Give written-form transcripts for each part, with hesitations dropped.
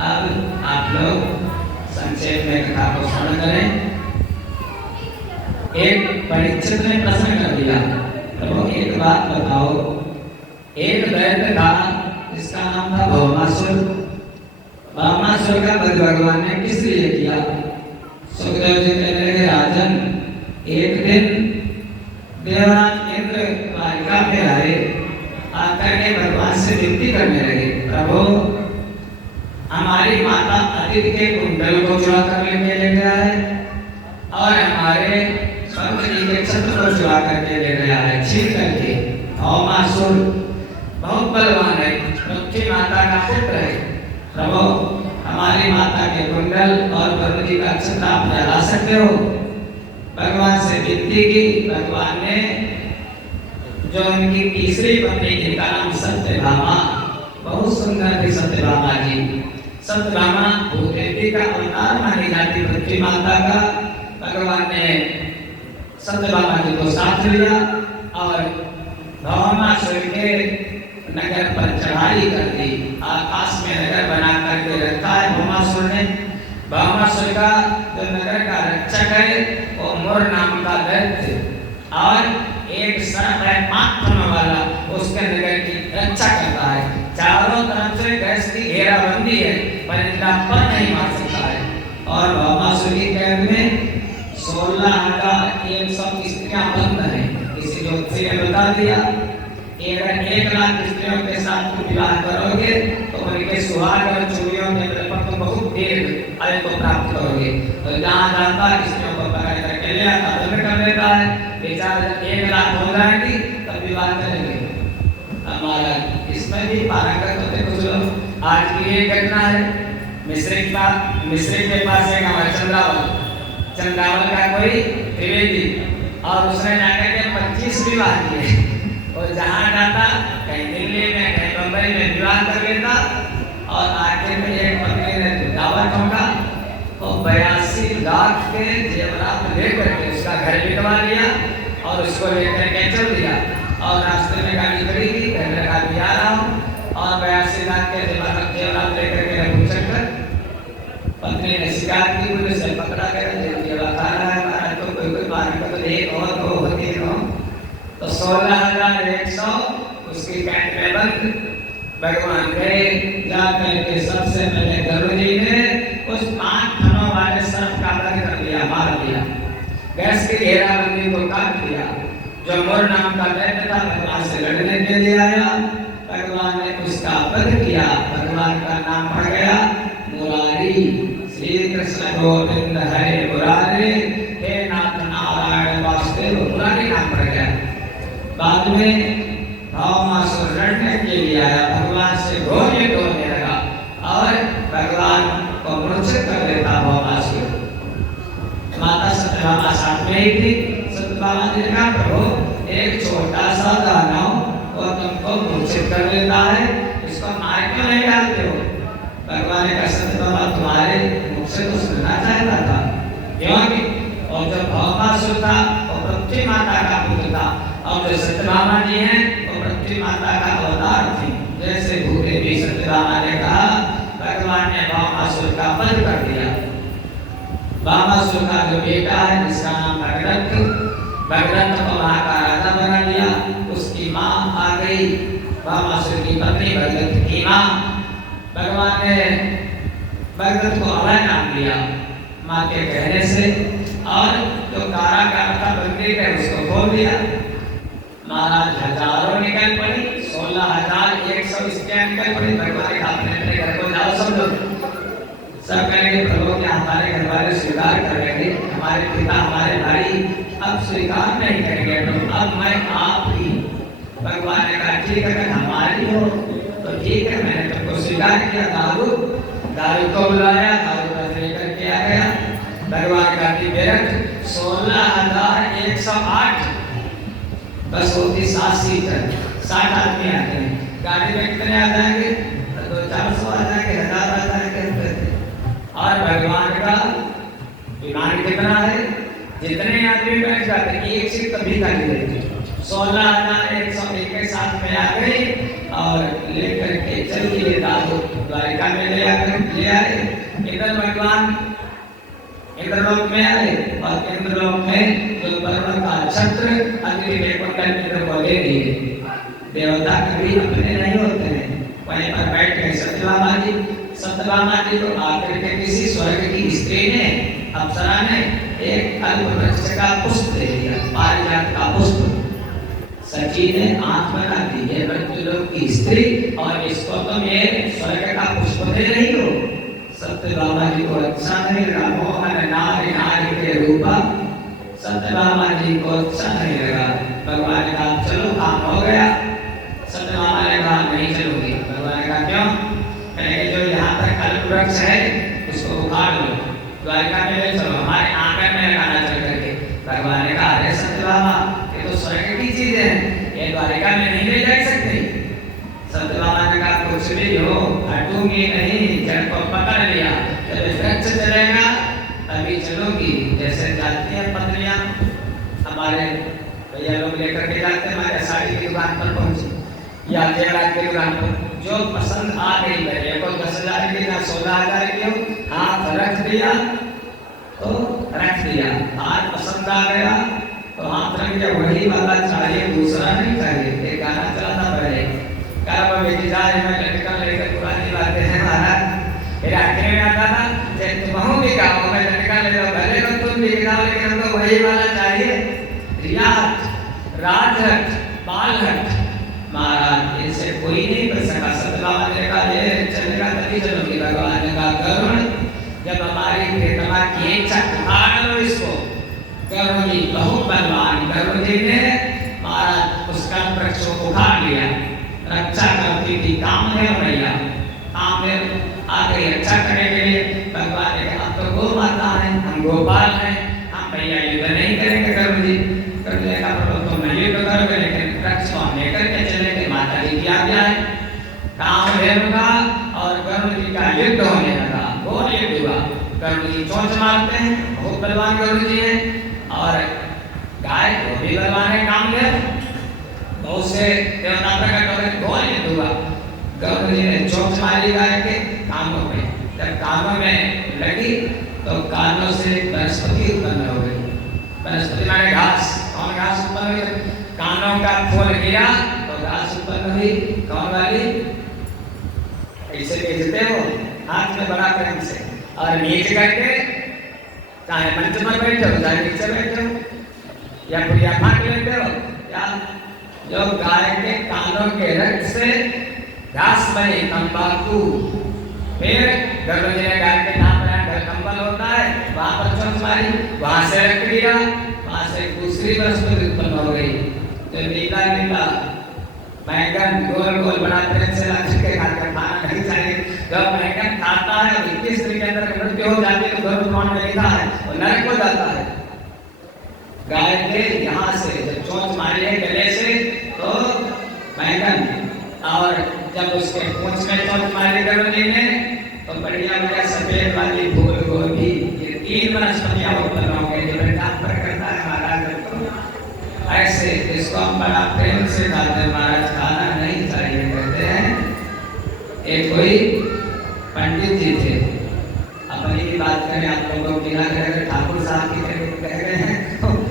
अब आप लोग संक्षेप में कथा को श्रवण करें। एक परीक्षित ने प्रश्न कर दिया, प्रभु एक बात बताओ, एक दैत्य था जिसका नाम था भौमासुर। भौमासुर का वध भगवान ने किस लिए किया? सुखदेव जी कहने लगे, राजन एक दिन देवराज इंद्र द्वारिका में आए, आकर के भगवान से विनती करने लगे, प्रभु हमारी माता अदिति के कुंडल को चुरा कर ले गया है और हमारे स्वर्ग जी के छत्र को चुरा करके ले गया है, छीन करके। भौमासुर बहुत बलवान है, पृथ्वी माता का पुत्र है। प्रभु हमारी माता के कुंडल और वरुण जी का छत्र आप जला सकते हो? भगवान से विनती की। भगवान ने जो उनकी तीसरी पत्नी जिनका नाम सत्यभामा, बहुत सुंदर थी सत्यभामा जी। सत्यभामा भूदेवी का अवतार मानी जाती पृथ्वी माता का। भगवान ने सत्यभामा जी को साथ लिया और भौमासुर के नगर पर चढ़ाई कर दी। आकाश में नगर बना करके रखा है भौमासुर ने। भौमासुर का जो नगर का रक्षक है वो मोर नाम का दैत्य और एक सर्प है 5 थनों वाला, उसके नगर की रक्षा करता है। चारों तरफ से गैस की घेराबंदी है, पर इनका पर नहीं मार सकता है। और भौमासुर की कैद में 16,100 स्त्रियां बंद हैं। किसी ज्योतिषी ने बता दिया, अगर 1 लाख स्त्रियों के साथ तुम विवाह करोगे तो उनके सुहाग और चूड़ियों के बल पर तुम बहुत देर आयु को प्राप्त करोगे। तो जहाँ जाता स्त्रियों को पकड़ करके ले आता, दंड कर लेता है। बेचारा 1 लाख हो जाएंगी तब विवाह करेंगे। हमारा इसमें भी पारंगत होते कुछ लोग। आज की एक घटना है, मिश्रिक के पास एक हमारा चंद्रावल का कोई त्रिवेदी, और उसने जाकर के 25 विवाह किए। और जहाँ जाता कहीं दिल्ली में कहीं बम्बई में विवाह कर लेता और आखिर में एक पत्नी ने दावा ठोका और 82 लाख के जेवरात लेकर के उसका घर बिकवा लिया और उसको लेकर के चल दिया। और रास्ते में गाड़ी खड़ी की, घर में गाड़ी आ रहा हूँ और 82 लाख के जेवरात लेकर के रघु चक्कर। पत्नी ने शिकायत की, पुलिस से पकड़ा गया, जेल जेवा खा रहा है। महाराज को कोई मार कर एक और 2 होती हो तो 16,100 उसकी कैंट में बंद। भगवान गए, जाकर के सबसे पहले गरुड़ जी ने उस 5 थनों वाले सर्प का वध कर दिया, मार दिया। गैस की घेराबंदी को काट दिया। जो मोर नाम का दैत्य था भगवान से लड़ने के लिए आया, भगवान ने उसका वध किया। भगवान का नाम पड़ गया मुरारी। श्री कृष्ण गोविंद हरे मुरारी, हे नाथ नारायण वासुदेव, मुरारी नाम पड़ गया। बाद में भौमासुर लड़ने के लिए आया, भगवान से घोर युद्ध होने लगा और भगवान को मूर्छित कर देता भौमासुर। माता सत्यभामा साथ में ही थी। सत्यभामा जी ने कहा, प्रभु एक छोटा सा दानव वो तुमको मूर्छित कर देता है, इसको मार क्यों नहीं डालते हो? भगवान ने कहा, सत्यभामा तुम्हारे मुख से तो सुनना चाहता था, क्योंकि और जो भौमासुर था वो पृथ्वी माता का पुत्र था और जो सत्यभामा जी हैं वो पृथ्वी माता का अवतार थी। जैसे भूदेवी सत्यभामा ने कहा, भगवान ने भौमासुर का वध कर दिया। भौमासुर का जो बेटा है जिसका नाम भगदत्त को वहाँ का राजा बना दिया। उसकी माँ आ गई, भौमासुर की पत्नी भगदत्त की माँ। भगवान ने भगदत्त को अभय नाम दिया माँ के कहने से, और जो कारागार था बंदी का उसको खोल दिया। महाराज हजारों निकल पड़ी, 16,100 स्त्रियां निकल पड़ी। भगवान का अपने घर को जाओ सब लोग, सब कहेंगे प्रभु क्या हमारे घर वाले स्वीकार करेंगे, हमारे पिता हमारे भाई अब स्वीकार नहीं करेंगे, तो अब मैं आप ही। भगवान ने कहा ठीक है, अगर हमारी हो तो ठीक है, मैंने तुमको स्वीकार किया। दारू को बुलाया, दारू का लेकर के आ गया। भगवान का बेरख 16,108 बस होती 7 सीटर, 60 आदमी आते हैं। गाड़ी में कितने आ जाएंगे? 200-400 आ जाएंगे, 1000 आ जाएंगे। और भगवान का विमान कितना है? जितने आदमी बैठ जाते एक सीट कभी खाली रहती। 16,101 के साथ में आ गई और लेकर के हलचल के लिए दादू द्वारिका में ले आए। इंद्र भगवान इंद्रलोक में आए और इंद्रलोक में जो वरुण का छत्र अग्नि में कुंडल इंद्र को दे दिए। देवता कभी अपने नहीं होते हैं। वहीं पर बैठ गए सत्यभामा जी को आकर के किसी स्वर्ग की स्त्री ने, अप्सरा ने एक कल्प वृक्ष का पुष्प दे दिया, पारिजात का पुष्प। सची ने आंख बना दी, ये मृत्युलोक की स्त्री और इसको तुम ये स्वर्ग का पुष्प दे रही हो। सत्यभामा जी को अच्छा नहीं लगा। मोहन नारी नारी के रूपा सत्यभामा जी को अच्छा नहीं लगा। भगवान ने कहा चलो काम हो गया। सत्यभामा ने कहा नहीं चलूंगी। भगवान ने कहा क्यों? कहेंगे जो यहाँ पर कल्प वृक्ष है उसको उखाड़ लो, द्वारिका में ले चलो, हमारे आंगन में लगाना चल करके। भगवान ने कहा अरे सत्यभामा ये तो स्वर्ग की चीज है, ये द्वारिका में नहीं ले जा सकते। सत्यभामा ने कहा कुछ भी हो हटूंगी नहीं। जड़ को पकड़ लिया, जब वृक्ष चलेगा तभी चलोगी। जैसे जाती है पत्नियां, हमारे भैया लोग लेकर के जाते हैं, हमारे साड़ी की दुकान पर पहुंचे या जेवरात की दुकान पर, जो पसंद आ गई मेरे को 10,000 की या 16,000 की हो, हाथ रख दिया तो रख दिया। हाथ पसंद आ गया तो हाथ रख दिया, वही वाला चाहिए, दूसरा नहीं चाहिए। एक गाना चला था पहले, कारवा बेटी जा रही मैं लटकन लेकर, पुरानी बातें हैं महाराज। फिर आखिर में आता था तुम भी गाओ, मैं लटकन ले लो, भले को तुम भी गाओ, लेकिन हमको वही वाला चाहिए। रियाज राजहट बालहट महाराज, इनसे कोई नहीं बच सका। सत्यभामा ने कहा ये चलेगा तभी चलोगी। भगवान ने कहा गरुण जब हमारी प्रियतमा की इच्छा उखाड़ लो इसको। गरुण जी बहुत बलवान, गरुण जी ने महाराज उसका वृक्ष को उखाड़ लिया। रक्षा करती थी कामदेव मैया, कामदेव आ गई रक्षा करने के लिए। भगवान ने कहा अब तो गौ माता है, हम गोपाल हैं, हम भैया युद्ध नहीं करेंगे। गरुण जी करने का तुम नहीं युद्ध करोगे, लेकिन वृक्ष को हम लेकर के चलेंगे, माता जी की आज्ञा है। कामदेव का और गरुड़ जी का युद्ध होने लगा, घोर युद्ध हुआ। गरुड़ जी चोंच मारते हैं, बहुत बलवान गरुड़ जी हैं, और गाय को भी बलवान है कामदेव। बहुत से देवता प्रकट हो गए, घोर युद्ध हुआ। गरुड़ जी ने चोंच मारी गाय के कानों में, जब कानों में लगी तो कानों से वनस्पति उत्पन्न हो गई। वनस्पति माने घास, कौन घास उत्पन्न हुई? कानों का फूल गिरा तो घास उत्पन्न हुई। कौन वाली? ऐसे बेचते हो हाथ में बड़ा प्रेम से, और नीचे करके चाहे मंच पर बैठे हो चाहे नीचे बैठे हो या बुढ़िया फाँक लेते हो, या जो गाय के कानों के रक्त से घास बनी तंबाकू। फिर गरुड़ जी ने गाय के नाम पर कंबल होता है, वहां पर चोंच मारी, वहां से रख दिया, वहां से दूसरी वनस्पति उत्पन्न हो गई। तो नीला नीला बैंगन गोल गोल बड़ा प्रेम से के खाना नहीं चाहिए। जब बैंगन खाता है और 21 दिन के अंदर मृत्यु हो जाती है तो गरुड़ पुराण में लिखा है वो नरक हो जाता है। गाय के यहाँ से जब चोंच मारी है गले से तो बैंगन, और जब उसके पूंछ में चोंच मारी गरुड़ जी ने तो बढ़िया बढ़िया सफेद वाली फूल गोभी, ये 3 वनस्पतियां उत्पन्न हो गई। जो पर करता है महाराज को ऐसे, इसको हम बड़ा प्रेम से खाते हैं महाराज, खाना नहीं चाहिए कहते हैं। एक कोई पंडित जी थे, अपनी की बात करें आप लोगों को बिना करें ठाकुर साहब की कह रहे हैं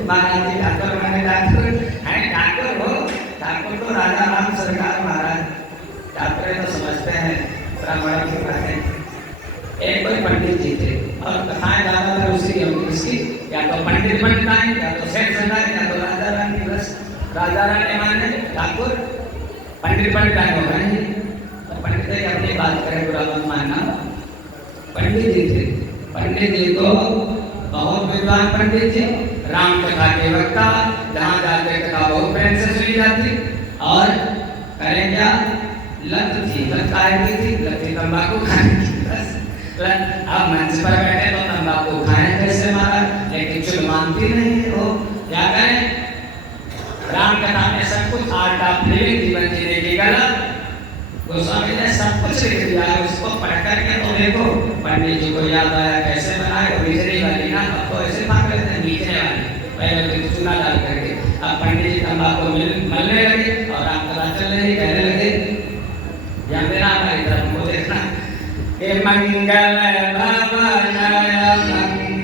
महाराज जी ठाकुर मैंने ठाकुर है, ठाकुर हो, ठाकुर तो राजा राम सरकार महाराज, ठाकुर तो समझते हैं ब्राह्मण की बातें। एक कोई पंडित जी थे और कथाएं ज्यादातर उसी की, या तो पंडित बनता है या तो सेठ बनता है या तो राजा रानी, बस राजा रानी माने ठाकुर, पंडित बनता है वो नहीं। तो पंडित जी अपनी बात करें बुरा मत मानना। पंडित जी थे, पंडित जी को बहुत विद्वान पंडित थे, राम कथा के वक्ता, जहाँ जाते कथा बहुत प्रेम से सुनी जाती। और करें क्या, लत थी, लत काय की थी, लत थी तंबाकू खाने की, बस अब मंच पर बैठे तो तंबाकू खाएं कैसे महाराज, लेकिन चुल मानती नहीं हो, क्या करें। राम कथा में सब कुछ आर्ट ऑफ लिविंग, जीवन जीने की कला, गोस्वामी ने सब कुछ लिख दिया है। उसको पढ़ करके तो देखो, पंडित जी को याद आया कैसे बनाए, वो बिजली वाली ना, अब तो ऐसे फाँक लेते हैं मीठे वाली, पहले तो चूना डाल करके। अब पंडित जी तंबाकू मलने लगे और राम कथा चल रही, कहने लगे या मेरा हमारी के मंगल भवन मंगलहारी।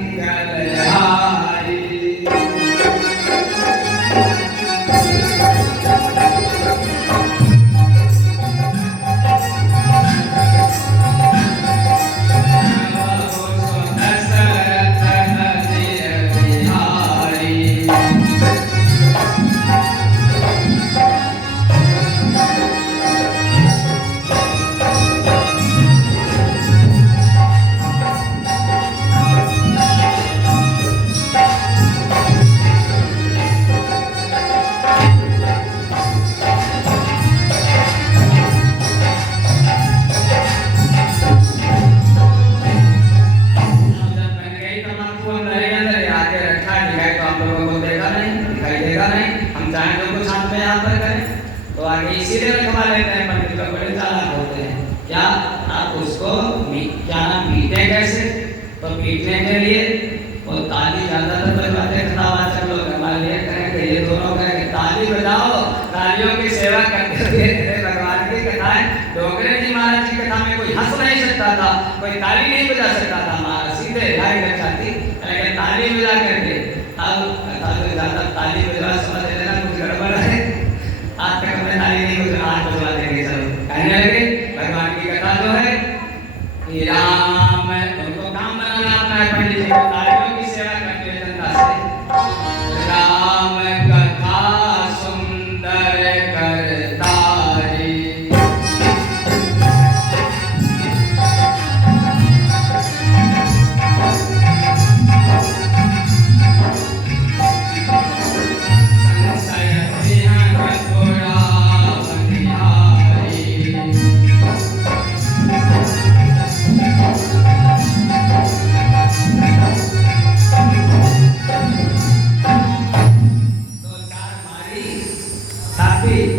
इसीलिए रखवा लेते हैं पंडित लोग, बड़े चालाक होते हैं। क्या आप उसको क्या नाम पीटे कैसे? तो पीटने के लिए वो ताली ज्यादातर बजवाते हैं। कथावाचक लोग हमारे लिए कहेंगे, ये दोनों कहेंगे ताली बजाओ, तालियों की सेवा करते हुए भगवान की कथाएं। डोगरे जी महाराज की कथा में कोई हंस नहीं सकता था, कोई ताली नहीं बजा सकता था, हमारा सीधे ढाई लग जाती, लेकिन ताली बजा करके अब कथा को ज्यादा ताली बजा समझ लेना कुछ गड़बड़ है। आज तक हमने ताली नहीं बजा, आज बजवा देंगे। चलो कहने लगे भगवान की कथा जो है कि राम, उनको काम बनाना अपना है पंडित जी को, तालियों की सेवा करते हुए जनता से। राम कथा सुंदर करतारी,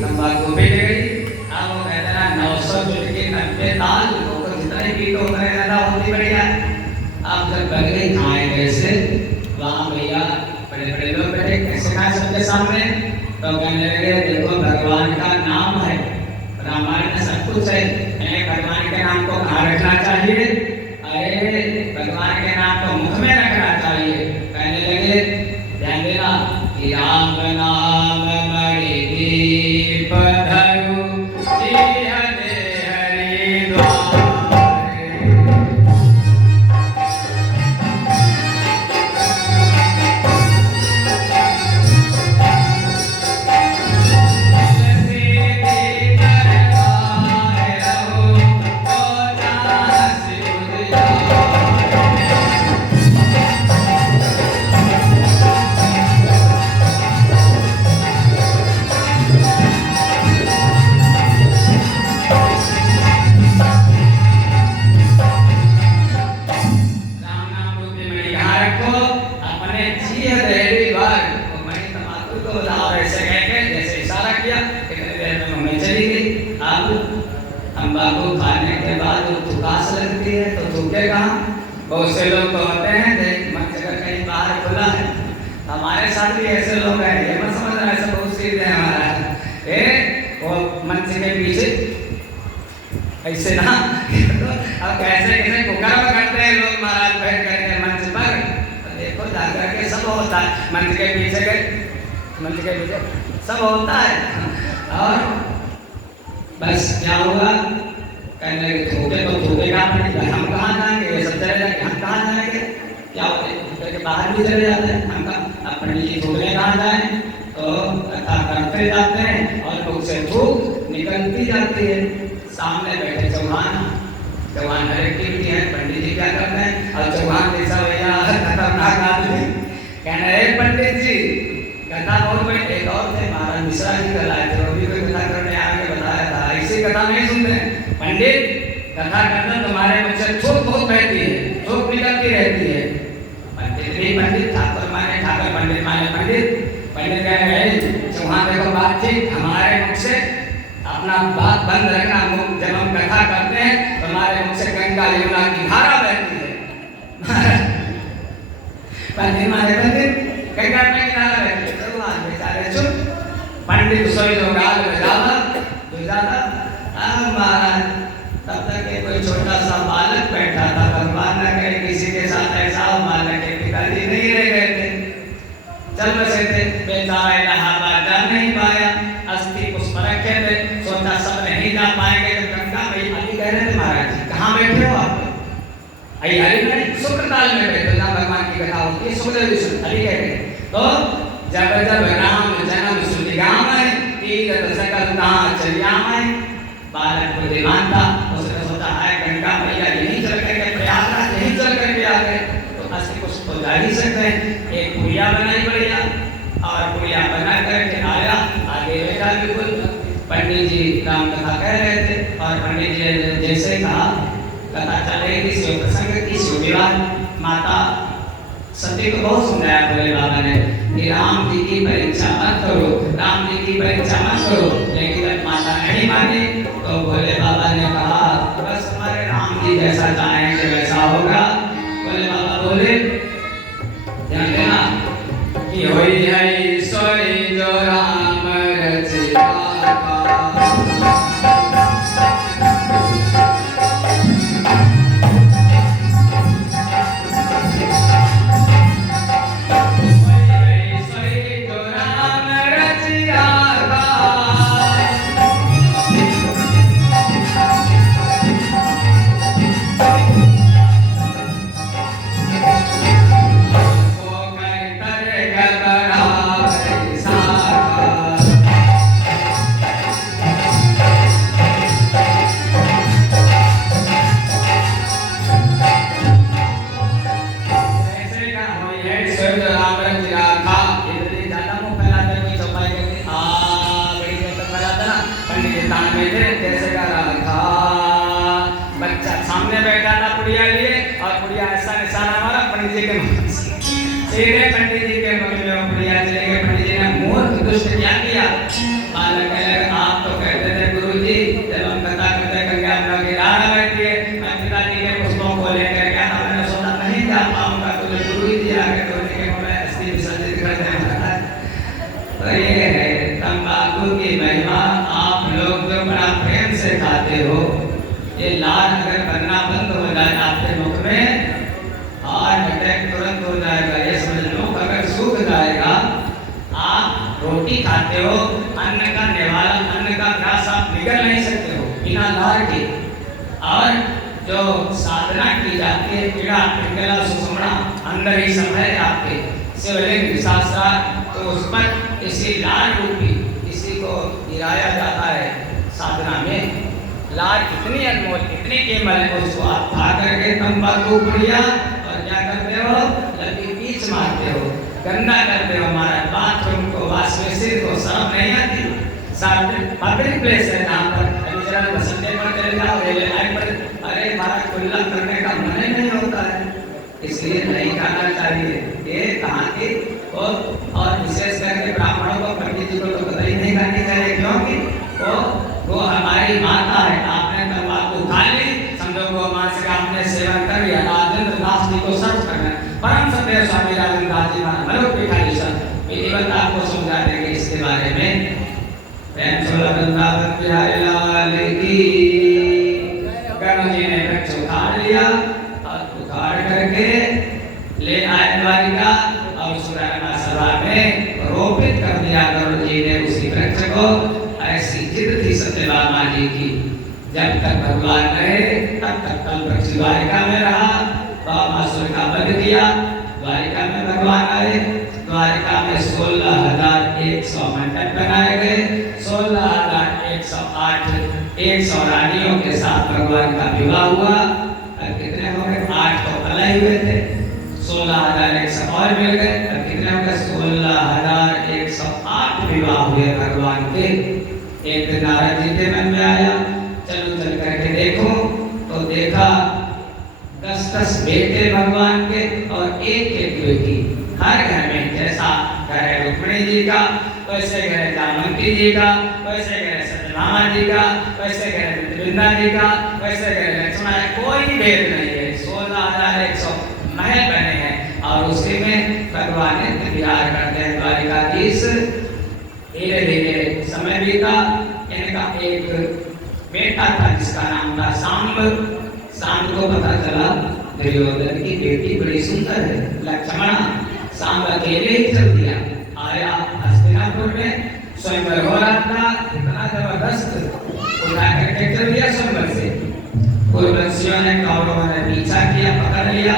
तंबाकू भी ले गई। अब वो कहते ना 900 जुट के 90 ताल, तो जितने पीट होता है ज्यादा होती बढ़िया। अब जब बग गई खाए कैसे, वहाँ भैया बड़े बड़े लोग बैठे, कैसे खाए सबके सामने? तो कहने लगे देखो भगवान का नाम है, रामायण में सब कुछ है, भगवान के नाम को कहाँ रखना चाहिए? अरे भगवान के नाम को मुख में रखना चाहिए। कहने लगे ध्यान देना कि राम नाम मणि दीप धरु जिह दे हरिद्वार। तंबाकू खाने के बाद थकास लगती है तो थूके कहाँ? बहुत से लोग तो होते हैं देख मंच अगर कहीं बाहर खुला है, हमारे साथ भी ऐसे लोग हैं, ये मत समझना ऐसा बहुत सीधे हैं हमारा। वो मंच के पीछे ऐसे ना अब कैसे कैसे कुकर्म करते हैं लोग महाराज बैठ करके मंच पर। तो देखो जाकर के सब होता है मंच के पीछे सब होता है। और बस क्या होगा? कहने लगे थूके तो थूके का हम कहाँ जाएंगे? वे सब चले जाएंगे, हम कहाँ जाएंगे? क्या होते के बाहर भी चले जाते हैं, हम अपने लिए थूकने कहाँ जाए? तो कथा करते जाते हैं और मुख से थूक निकलती जाती है। सामने बैठे चौहान हर एक टीम है, पंडित जी क्या करते हैं? और चौहान जैसा भैया खतरनाक आदमी कहना है पंडित जी कथा बहुत बड़ी। एक और थे महाराज मिश्रा जी कराए थे, वो भी कोई कथा करने आके बताया था ऐसी कथा नहीं सुनते पंडित, कथा करना तुम्हारे मुख से थूक बहुत बहती है, थूक निकलती रहती है। पंडित भी पंडित, ठाकुर माने ठाकुर, पंडित माने पंडित। पंडित कह रहे चौहान देखो बात ठीक, हमारे मुख से अपना बात बंद रखना, मुख जब हम कथा करते हैं तो हमारे मुख से गंगा यमुना की धारा बहती है। पंडित माने पंडित, गंगा में किनारा बहती है। चौहान बेचारे चुप, पंडित सोई जो गाल बजावा महाराज तब तक के कोई छोटा छोटा सा बालक बैठा था, भगवान न करे किसी के साथ ऐसा हो, बालक के पिताजी नहीं रह गए थे, चल बसे थे, बेचारा इलाहाबाद जा नहीं पाया, अस्थि पुष्प रखे थे, सोचा सब नहीं जा पाएंगे, तो गंगा भाई अली कह रहे थे महाराज जी कहाँ बैठे हो आप? अली नहीं शुक्रताल में बैठे, जहाँ भगवान की कथा होती है सुखदेव अली कह रहे तो जब जब राम जन्म सुनि गावै, तीरथ सकल कहाँ चलियामै, बालक बुद्धिमान था, उसने सोचा है गंगा मैया यहीं चल करके प्रयागराज यहीं चल करके आ गए तो अस्थि पुष्प तो जा ही सकते हैं, एक पुड़िया बनाई बढ़िया और पुड़िया बना करके आया, आगे बैठा बिल्कुल, पंडित जी राम कथा कह रहे थे और पंडित जी ने जैसे कहा कथा चल रही थी, शिव प्रसंग की, शिव विवाह, माता सती को बहुत समझाया भोले बाबा ने कि राम जी की परीक्षा मत करो, राम जी की परीक्षा मत करो, लेकिन जब माता नहीं मानी तो भोले बाबा ने कहा बस हमारे राम जी जैसा चाहेंगे वैसा होगा। भोले बाबा बोले ध्यान देना कि होई है सोई जो राम रचिया सीधे पंडित जी के बगल में पुड़िया चले गए। पंडित जी ने मूर्ख दुष्ट क्या किया? बालक कहे आप तो कहते थे गुरुजी जब हम कथा करते गंगा यमुना के किनारे बैठिए, मैं पिताजी के पुष्पों को लेकर गया था, मैंने सोचा नहीं जा पाऊंगा, तो जो गुरु जी आके तो उनके मैं अस्थि विसर्जित कर देना। तो ये है तंबाकू की महिमा। आप लोग जो बड़ा प्रेम से खाते हो, ये लाल अगर बनना बंद हो जाए आपके मुख में, हार्ट अटैक तुरंत हो जाएगा। ये समझ लो अगर सूख जाएगा, आप रोटी खाते हो, अन्न का निवाला, अन्न का ग्रास आप निगल नहीं सकते हो बिना लार के। और जो साधना की जाती है, पीड़ा पिंगला सुषुम्ना अंदर ही सब है आपके शिवलिंग शास्त्रा, तो उस पर इसी लार रूपी इसी को गिराया जाता है साधना में। लार इतनी अनमोल, इतनी कीमत है, उसको आप खा करके तंबाकू पुड़िया क्या करते हो, लगी बीच मारते हो, गंदा करते हो। हमारा बाथरूम को, वॉश बेसिन को साफ नहीं आती। पब्लिक प्लेस है जहाँ पर जरा बसंते पर चले जाओ, रेलवे लाइन पर, अरे हमारा कुल्ला करने का मन ही नहीं होता है, इसलिए नहीं खाना चाहिए। ये कहाँ की और विशेष करके ब्राह्मणों को, पंडित जी को तो कतई नहीं खानी चाहिए, क्योंकि वो हमारी माता है। आपने तंबाकू खा ली, समझो गो मांस का आपने सेवन कर लिया, राजेंद्र दास जी को सर्च करना है। परम सत्य स्वामी राजेंद्र दास जी महाराज मनो पिठाली सर विधिवत आपको समझा देंगे इसके बारे में। प्रेम से वृंदावन बिहारी लाल की। गणों जी ने वृक्ष उखाड़ लिया और उखाड़ करके ले आए द्वारिका और सुरैना सभा में रोपित कर दिया। गरुड़ जी ने उसी वृक्ष को। ऐसी जिद थी सत्यभामा जी की, जब तक भगवान रहे तब तक कल वृक्ष द्वारिका में रहा। बामासुर का वध किया, द्वारिका में भगवान आए। द्वारिका में 16,100 मंडप बनाए गए, 16,108 100 रानियों के साथ भगवान का विवाह हुआ। अब कितने हो गए? 8 तो अलग हुए थे, 16,100 और मिल गए। अब कितने हो गए? 16,108 विवाह हुए भगवान के। एक दिन नारद जी के मन में आया, चलो चल करके देखो। तो देखा 10-10 बेटे भगवान के और एक बेटी। हर घर में, जैसा घर है रुक्मिणी जी का, वैसे घर है जामवंती जी का, वैसे घर है सत्यभामा जी का, वैसे घर है वृंदा जी का, वैसे घर है लक्ष्मण। कोई भेद नहीं है। 16,100 महल बने हैं और उसी में भगवान ने विहार करते हैं द्वारिकाधीश। धीरे धीरे समय बीता। इनका एक बेटा था जिसका नाम था सांब। शाम को पता चला दुर्योधन की बेटी बड़ी सुंदर है, लक्ष्मण। शाम अकेले ही चल दिया, आया हस्तिनापुर में, स्वयंवर हो रहा था, इतना जबरदस्त उठा करके चल दिया स्वयंवर से। कुरुवंशियों ने, कौरवों ने पीछा किया, पकड़ लिया,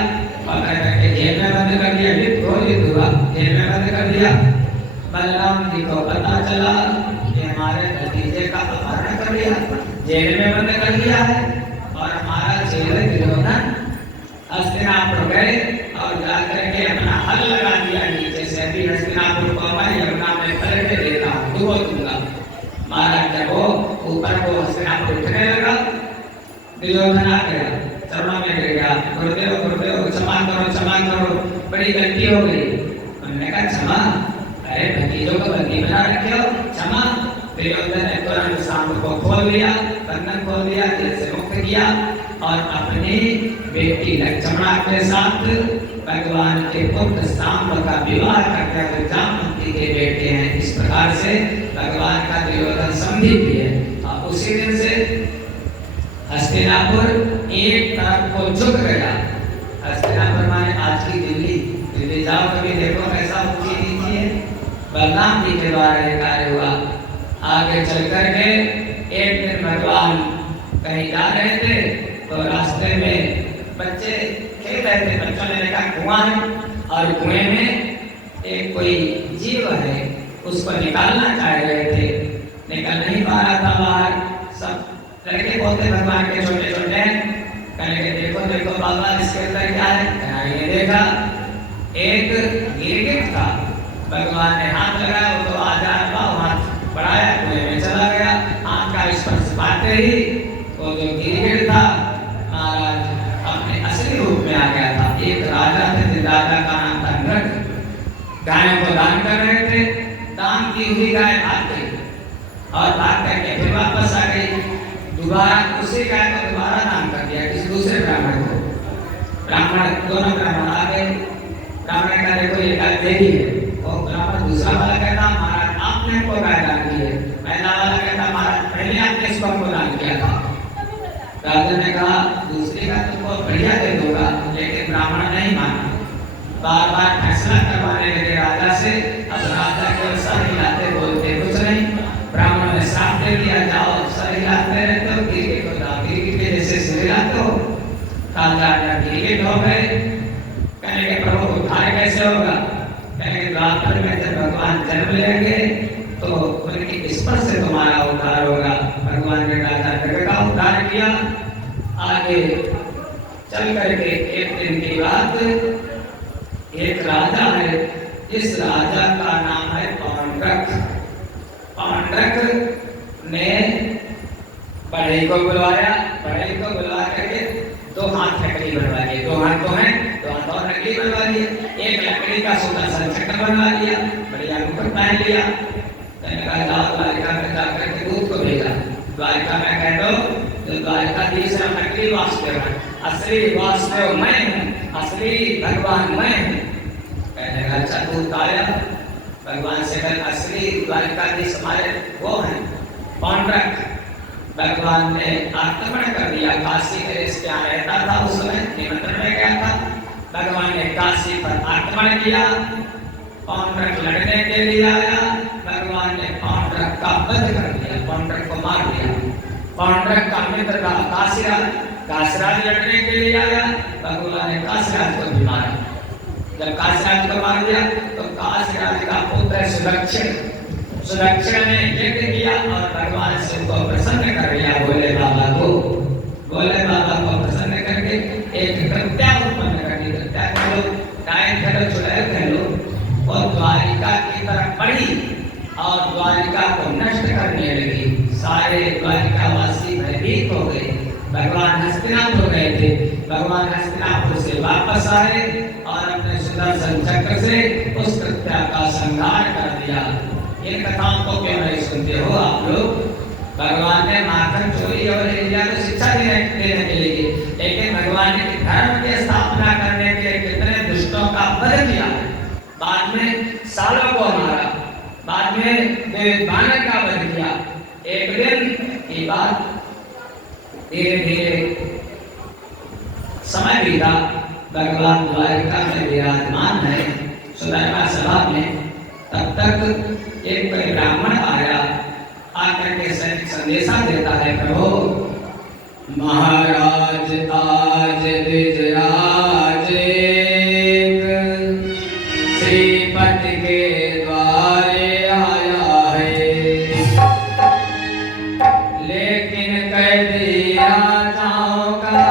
पकड़ करके जेल में बंद कर दिया। युद्ध हुआ, जेल में बंद कर दिया। बलराम जी को पता चला कि हमारे भतीजे का अपहरण कर लिया, जेल में बंद कर दिया है, और हमारा चेला दुर्योधन हस्तिनापुर गए और जाकर के अपना हल लगा दिया नीचे से। अभी हस्तिनापुर को मैं यमुना में पलट देता हूँ, डुबो दूंगा। महाराज जब वो ऊपर को हस्तिनापुर उठने लगा, दुर्योधन आ गया, चरणों में गिर गया, गुरुदेव गुरुदेव क्षमा करो, बड़ी गलती हो गई। उन्होंने कहा क्षमा? अरे भतीजों को बंदी बना रखे हो, क्षमा? दुर्योधन ने तुरंत सांप को खोल दिया, बंधन खोल दिया, जेल से मुक्त किया और अपनी बेटी लक्ष्मणा के साथ भगवान के पुत्र सांब का विवाह करते हुए जामवंती के बेटे हैं। इस प्रकार से भगवान का दुर्योधन समधी भी है। और उसी दिन से हस्तिनापुर एक तरफ को झुक गया। हस्तिनापुर माने आज की दिल्ली। दिल्ली जाओ कभी देखो कैसा ऊंची नीची है। बलराम जी के द्वारा ये कार्य हुआ। आगे चल करके एक दिन भगवान कहीं जा रहे थे तो रास्ते में बच्चे खेल रहे थे। बच्चों ने देखा कुआं है और कुएं में एक कोई जीव है, उसको निकालना चाह रहे थे, निकल नहीं पा रहा था बाहर। सब लड़के बोलते भगवान के छोटे छोटे, कहने देखो देखो बाबा इसके अंदर क्या है। ये देखा एक गिरगिट था। भगवान ने हाथ लगाया, वो तो आ जा रहा, हाथ बढ़ाया, कुएं में चला गया। हाथ का स्पर्श पाते ही वो जो गिरगिट था महाराज अपने असली रूप में आ गया था। एक राजा थे, जिस राजा का नाम था नृग। गायों को दान कर रहे थे, दान की हुई गाय भाग गई और भाग करके फिर वापस आ गई। दोबारा उसी गाय को दोबारा दान कर दिया किसी दूसरे ब्राह्मण को। ब्राह्मण दोनों ब्राह्मण आ गए। ब्राह्मण का देखो ये गाय देगी है, और ब्राह्मण दूसरा वाला कहता महाराज आपने हमको गाय दान की है। पहला वाला कहता महाराज पहले आपने इसको हमको दान किया था। राजा ने कहा दूसरी का तुमको बढ़िया दे दूंगा, लेकिन ब्राह्मण नहीं माना। बार बार फैसला करवाने लगे राजा से। अब राजा केवल सर हिलाते, बोलते कुछ नहीं। ब्राह्मण ने श्राप दे दिया, जाओ सर हिलाते रहते हो, गिरगिट को दाओ, गिरगिट के जैसे सिर हिलाते हो। राजा ने गिरगिट हो गए। कहने के प्रभु उद्धार कैसे होगा? कहने के द्वापर में जब भगवान जन्म लेंगे तो उनकी स्पर्श से तुम्हारा उद्धार होगा। भगवान ने राजा नृग का उद्धार किया। आगे चल करके एक दिन की बात, एक राजा है, इस राजा का नाम है पौंड्रक। पौंड्रक ने बढ़ई को बुलवाया, बढ़ई को बुलवा करके दो हाथ लकड़ी बनवा लिए, दो हाथ तो हैं, दो हाथ और लकड़ी बनवा लिए। एक लकड़ी का सुंदर सा चक्र बनवा लिया, बढ़िया मुकुट पहन लिया। द्वारिका में जाकर के दूत को भेजा। द्वारिका में कह दो जो द्वारिकाधीश है नकली वासुदेव है, असली वासुदेव मैं हूँ, असली भगवान मैं हूँ। कहने का अच्छा दूत आया, भगवान से कल असली द्वारिकाधीश हमारे वो हैं पौंड्रक। भगवान ने आक्रमण कर दिया। काशी नरेश क्या रहता था उस समय, निमंत्रण में गया था। भगवान ने काशी पर आक्रमण किया। पौंड्रक लड़ने के लिए आया। भगवान ने पौंड्रक का वध कर दिया, पौंड्रक को मार दिया। पौंड्रक का मित्र था काशीराज, काशीराज लड़ने के लिए आया। भगवान ने काशीराज को भी मारा। जब काशीराज को मार दिया तो काशीराज का पुत्र सुदक्षिण ने यज्ञ किया और भगवान से उनको प्रसन्न कर लिया। भोले बाबा को प्रसन्न करके एक कृत्या उत्पन्न कर दी। कृत्या कह लो, गायन कह लो, चुड़ैल कह लो, और द्वारिका की तरफ बढ़ी और द्वारिका को नष्ट करने लगी। सारे द्वारिकावासी भयभीत हो गए। भगवान हस्तिनापुर गए थे। भगवान हस्तिनापुर से वापस आए और अपने सुदर्शन चक्र से उस कृत्या का संहार कर दिया। इन कथाओं को क्यों नहीं सुनते हो आप लोग? भगवान ने माखन चोरी और इंडिया को शिक्षा देने के लिए, लेकिन भगवान ने धर्म की स्थापना करने के लिए कितने दुष्टों का वध किया। बाद में सालों को मारा, बाद में बानर का वध किया। एक दिन की बात, धीरे धीरे समय बीता, भगवान द्वारिका में विराजमान है सुदामा सभा में। तब तक एक कोई ब्राह्मण आया, आकर के संदेशा देता है, प्रभु महाराज आज द्विजराज श्रीपति के द्वारे आया है, लेकिन कैदी राजाओं का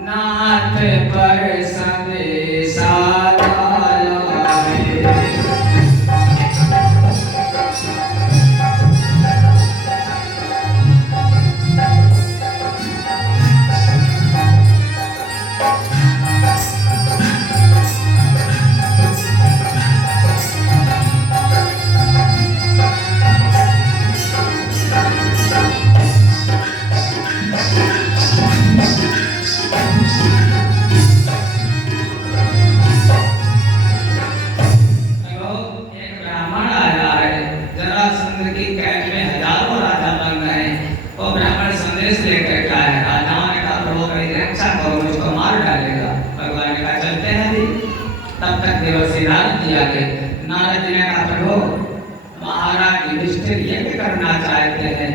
नाथ पर संदेशा आया है। तब तक देवर्षि नारद जी आ गए। नारद जी ने कहा, प्रभु महाराज युधिष्ठिर यज्ञ करना चाहते हैं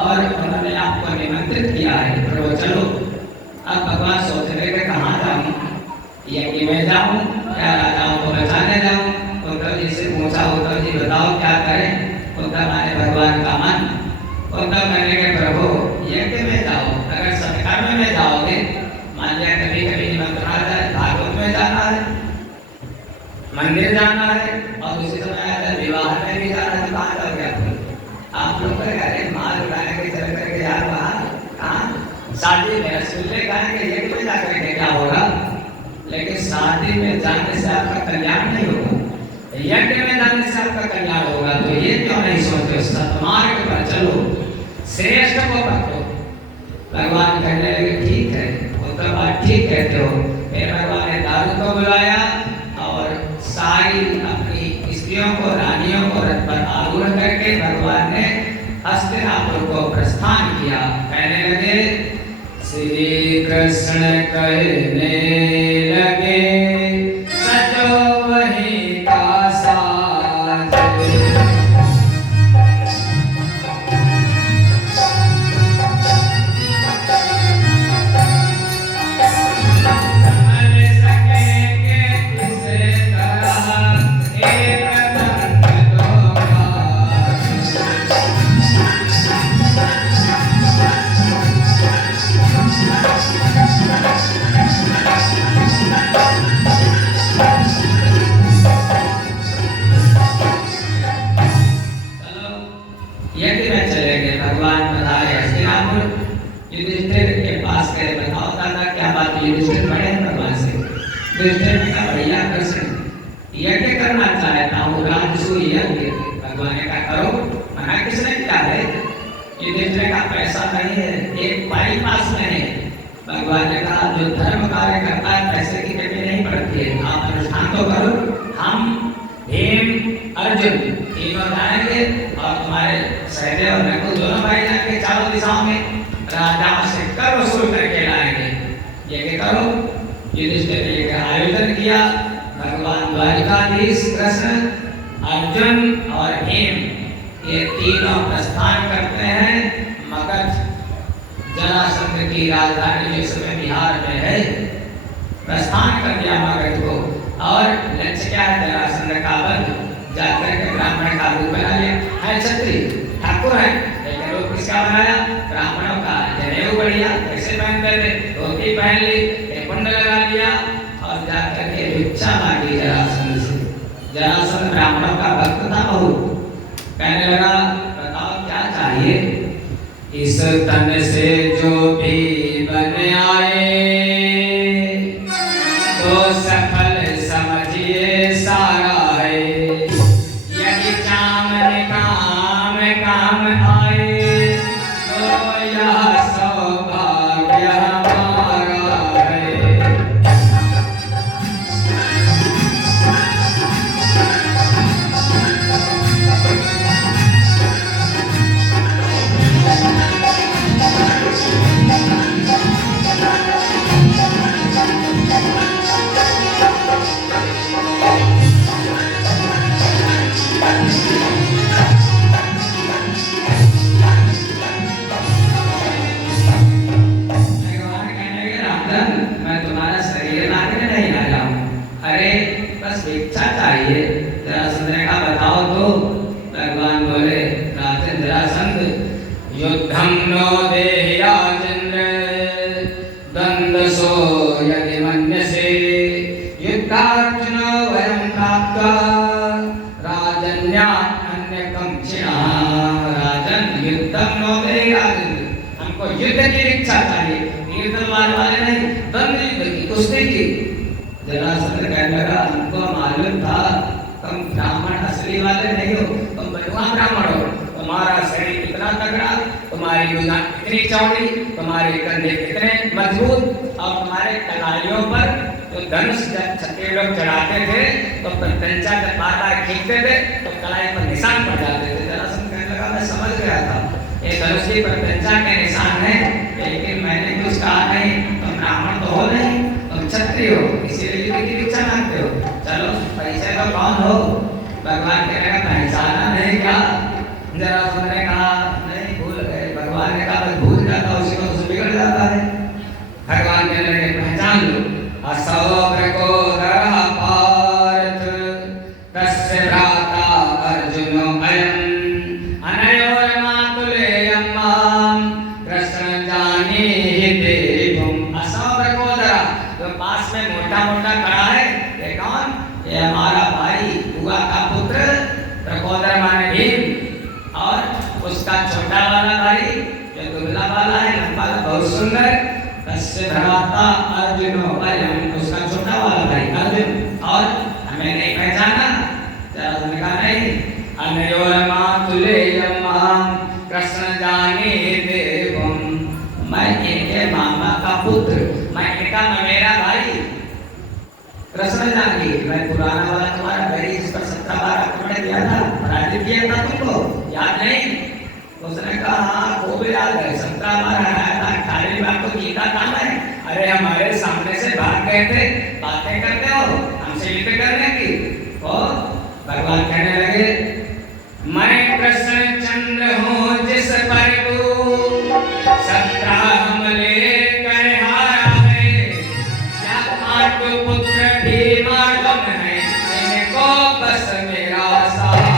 और उन्होंने आपको निमंत्रित किया है, प्रभु चलो। अब भगवान सोच रहे थे कहाँ जाऊँ, यज्ञ में जाऊँ या राजाओं को बचाने जाऊँ। उद्धव जी से पूछा, उद्धव जी बताओ क्या करें। उद्धव माने भगवान का मन। उद्धव कहने के प्रभु यज्ञ में जाओ, अगर सत्कर्म में जाओगे, मान लिया कभी कभी निमंत्रण आता है, भागवत में जाना है, मंदिर जाना है, और उसी समय अगर विवाह में भी जाना है तो कहाँ जाओगे आप लोग? अरे माल उड़ाने के चल करके यार वहाँ कहाँ शादी में रसगुल्ले खाएंगे, यज्ञ में जाकर के क्या होगा? लेकिन शादी में जाने से आपका कल्याण नहीं होगा, यज्ञ में जाने से आपका कल्याण होगा। तो ये क्यों नहीं सोचते, सत्मार्ग पर चलो, श्रेष्ठ को पकड़ो। भगवान कहने लगे ठीक है, वो तो बात ठीक कहते हो। फिर भगवान ने दारू को बुलाया और सारी अपनी स्त्रियों को, रानियों को रथ पर आरूढ़ करके भगवान ने हस्तिनापुर को प्रस्थान किया। कहने लगे, श्री कृष्ण कहने लगे, सजो वही का साज। यज्ञ में चले गए, भगवान पधारे हस्तिनापुर। युधिष्ठिर के पास गए, बताओ दादा क्या बात। युधिष्ठिर बड़े हैं भगवान से। युधिष्ठिर ने कहा, भैया कृष्ण यज्ञ करना चाहता हूँ, राजसूय यज्ञ। भगवान ने कहा करो, मना किसने किया है? युधिष्ठिर का पैसा नहीं है, एक पाई पास में है। भगवान ने कहा जो धर्म कार्य करता है पैसे की कमी नहीं पड़ती है, आप अनुष्ठान तो करो। हम भीम अर्जुन तीनों जाएंगे और तुम्हारे सहदेव और नकुल दोनों भाई जाएंगे चारों दिशाओं में, राजाओं से कर वसूल करके लाएंगे, ये करो। युधिष्ठिर ने यह आयोजन किया। भगवान द्वारिकाधीश कृष्ण, अर्जुन और भीम ये तीनों प्रस्थान करते हैं मगध, जरासंध की राजधानी जिस समय बिहार में है। प्रस्थान कर दिया मगध को, और लक्ष्य क्या है? जरासंध का वध। जाकर के ब्राह्मण का रूप बना लिया है, क्षत्रिय ठाकुर है, लेकिन रूप किसका बनाया? ब्राह्मणों का। जनेऊ बढ़िया कैसे पहनते थे? धोती पहन ली, कुंड लगा लिया और जाकर के भिक्षा मांगी जरासंध से। जरासंध ब्राह्मणों का भक्त था बहुत। कहने लगा बताओ क्या चाहिए? इस तन से जो भी बन आए तो सफल समझिए सारा है, यदि चामन काम काम आए तो यह सौभाग्य हमारा है। राजन मैं तुम्हारा शरीर लाने नहीं आया हूँ, अरे बस भिक्षा चाहिए। जरासंध ने कहा बताओ तो। भगवान बोले राजन जरासंध युद्धम नो देहयाजेन्द्र दंडसो यदि मन्यसे युद्धार्जुन वयं प्राप्ता राजन्या अन्यकं चिना। राजन युद्धम नो देहयाजेन्द्र, हमको युद्ध की इच्छा चाहिए, तीर तलवार वाले नहीं, दंड युद्ध की, कुश्ती की। जरासंध कहने लगा हमको मालूम था तुम ब्राह्मण असली वाले नहीं हो, तुम बलवा ब्राह्मण हो। तुम्हारा शरीर इतना तगड़ा, तुम्हारी भुजा इतनी चौड़ी, तुम्हारे कंधे इतने मजबूत और तुम्हारे कलाइयों पर जो धनुष जब क्षत्रिय लोग चढ़ाते थे तो प्रत्यंचा जब बार-बार खींचते थे तो कलाई पर निशान पड़ जाते थे। जरासंध कहने लगा मैं समझ गया था ये धनुष की प्रत्यंचा के निशान है, लेकिन मैंने कुछ कहा नहीं, तुम ब्राह्मण तो हो नहीं, तुम क्षत्रिय हो, इसीलिए युद्ध की इच्छा मांगते हो। चलो पैसे तो कौन हो? भगवान कहने लगा पहचाना नहीं क्या? जरासंध ने कहा नहीं भूल गए। भगवान ने कहा बस भूल जाता उसी को तो बिगड़ जाता है। भगवान कहने लगे पहचान लो। असौभ्रकोदरः पार्थ तस्य भ्राता अर्जुनो अयम् अनयोर्मातुलेयं मां कृष्ण जानीहि देवम्। असौभ्रकोदरः जो पास में मोटा मोटा खड़ा है ये कौन? ये हमारा भाई बुआ का पुत्र प्रकोदर माने भीम, और उसका छोटा वाला भाई जो दुबला वाला है लंबा बहुत सुंदर, तस्य भ्राता अर्जुनो अयम्, उसका छोटा वाला भाई अर्जुन। और हमें नहीं पहचाना? जरासंध ने कहा नहीं। अनयोर्मातुलेयं मां कृष्ण जानीहि देवम्, मैं इनके मामा का पुत्र, मैं इनका मेरा भाई कृष्ण जानी। मैं पुराना वाला तुम्हारा भाई जिस पर 17 बार आक्रमण किया था, पराजित किया था तुमको, याद नहीं? उसने कहा हाँ वो भी याद है, 17 बार हराया था, 18वीं बार तो जीता था मैं। अरे हमारे सामने से भाग गए थे, बातें करते हो हमसे युद्ध करने की। और भगवान कहने लगे मैं कृष्ण चंद्र हूँ जिस पर तू 17 हमले कर हारा है, या पांडु पुत्र भीमार्जुन है, इनको बस मेरा सहारा।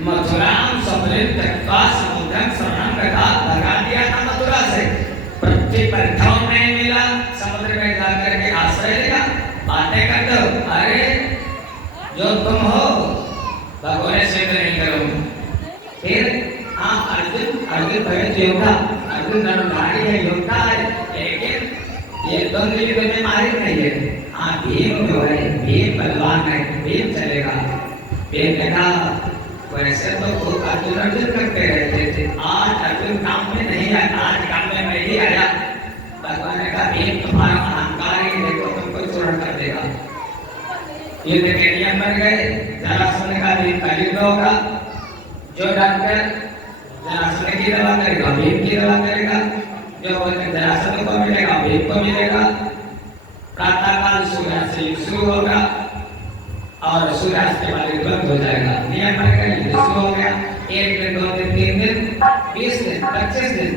मथुराम सबलित तत्वा समुद्रम शरणम रखा, भगा दिया था मथुरा से, पृथ्वी पर ठाव नहीं मिला, समुद्र में जाकर के आश्रय लिया। बातें करते हो अरे जो तुम हो भगवान से नहीं करूंगा। फिर हाँ अर्जुन भगत योद्धा, अर्जुन रणधारी है, योद्धा है, लेकिन ये द्वंद्व युद्ध में माहिर नहीं है। हाँ भीम जो है, भीम बलवान है, भीम चलेगा। भीम ने कहा वैसे तो अर्जुन करते रहते थे, आज अर्जुन काम में नहीं आया, आज काम में मैं ही आया। भगवान ने कहा भीम तुम्हारा अहंकार ही देखो तुमको चूर्ण कर देगा। युद्ध के नियम बन गए। जरासंध ने कहा भीम का युद्ध होगा, जो डॉक्टर जरासंध की दवा करेगा भीम की दवा करेगा, जो जरासंध को मिलेगा भीम को मिलेगा। प्रातःकाल सूर्यास्त से युद्ध शुरू होगा और सूर्यास्त के बाद बंद हो जाएगा। नियम बन गए, युद्ध शुरू हो गया। 1 दिन 2 दिन 3 दिन 20 दिन 25 दिन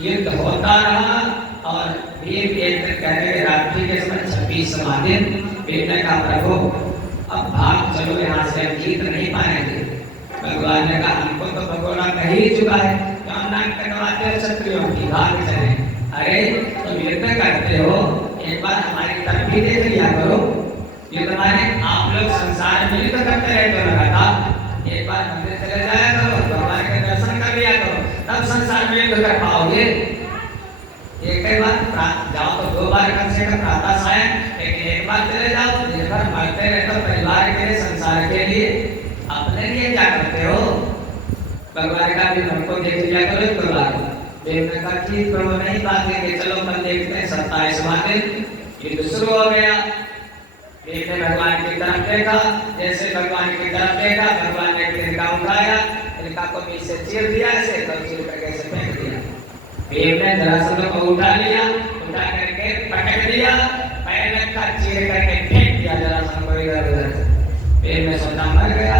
युद्ध होता रहा। और भीम एक दिन कहने रात्रि के समय 26वां दिन भीम ने कहा प्रभु अब भाग चलो यहाँ से, हम जीत नहीं पाएंगे। भगवान ने कहा हमको तो भगोड़ा कह ही चुका है, काम नाम कटवाते हो क्षत्रियों की, भाग चले। अरे तुम युद्ध करते हो, एक बार हमारी तरफ भी देख लिया करो। युद्ध माने आप लोग संसार में युद्ध करते रहते हो लगातार, एक बार मंदिर चले जाया करो, भगवान के दर्शन कर लिया करो, तब संसार में युद्ध कर पाओगे। एक बार जाओ तो 2 बार कम से कम प्रातः सायं, लेकिन एक बार चले जाओ, दिन भर मरते रहते हो परिवार के लिए, संसार के लिए, अपने लिए क्या करते हो? भगवान का भी हमको देख लिया करो एक बार। देखने का ठीक प्रभु नहीं बात है, चलो कल देखते हैं। 27वां दिन युद्ध शुरू हो गया। भीम ने भगवान की तरफ देखा, जैसे भगवान की तरफ देखा, भगवान ने तिनका उठाया, तिनका को बीच से चीर दिया, ऐसे तो चीर करके ऐसे फेंक दिया। भीम ने जरासंध को उठा लिया, उठा करके पटक दिया, पैर का चीर करके फेंक दिया जरासंध को इधर-उधर। भीम ने सोचा मर गया।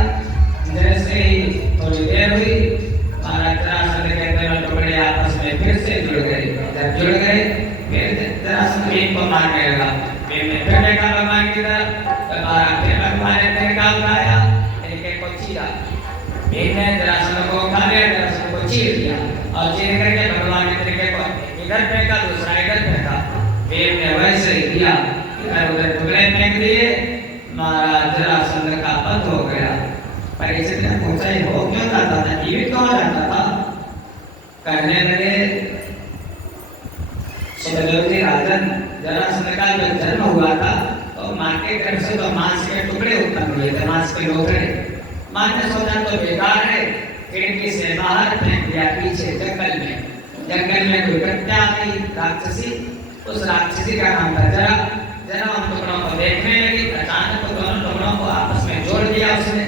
जैसे ही थोड़ी देर हुई, महाराज जरासंध के दोनों टुकड़े आपस में फिर से जुड़ गए। जब जुड़ गए, फिर जरासंध भीम को मारने लगा। भीम ने फिर देखा भगवान की तरफ, दोबारा फिर भगवान ने तिनका उठाया, तिनके को चीरा। भीम ने जरासंध को उठा लिया, जरासंध को चीर दिया और चीर करके भगवान ने तिनके को इधर फेंका, दूसरा इधर फेंका। भीम ने वैसे ही किया, इधर-उधर टुकड़े फेंक दिए। महाराज जरासंध का वध हो गया। परीक्षित ने पूछा, ये हो क्यों जाता था, जीवित क्यों रहता था? कहने लगे, सुबेदार राजन, जरासंध का जब जन्म हुआ था तो मां के गर्भ से तो मांस के टुकड़े उत्पन्न हुए थे, मांस के लोकड़े। मां ने सोचा तो बेकार है, खिड़की से बाहर फेंक दिया पीछे जंगल में। जंगल में कोई कट्या आई राक्षसी, उस राक्षसी का नाम था जरा। जरा उन टुकड़ों को देखने लगी, अचानक तो दोनों टुकड़ों को आपस में जोड़ दिया उसने।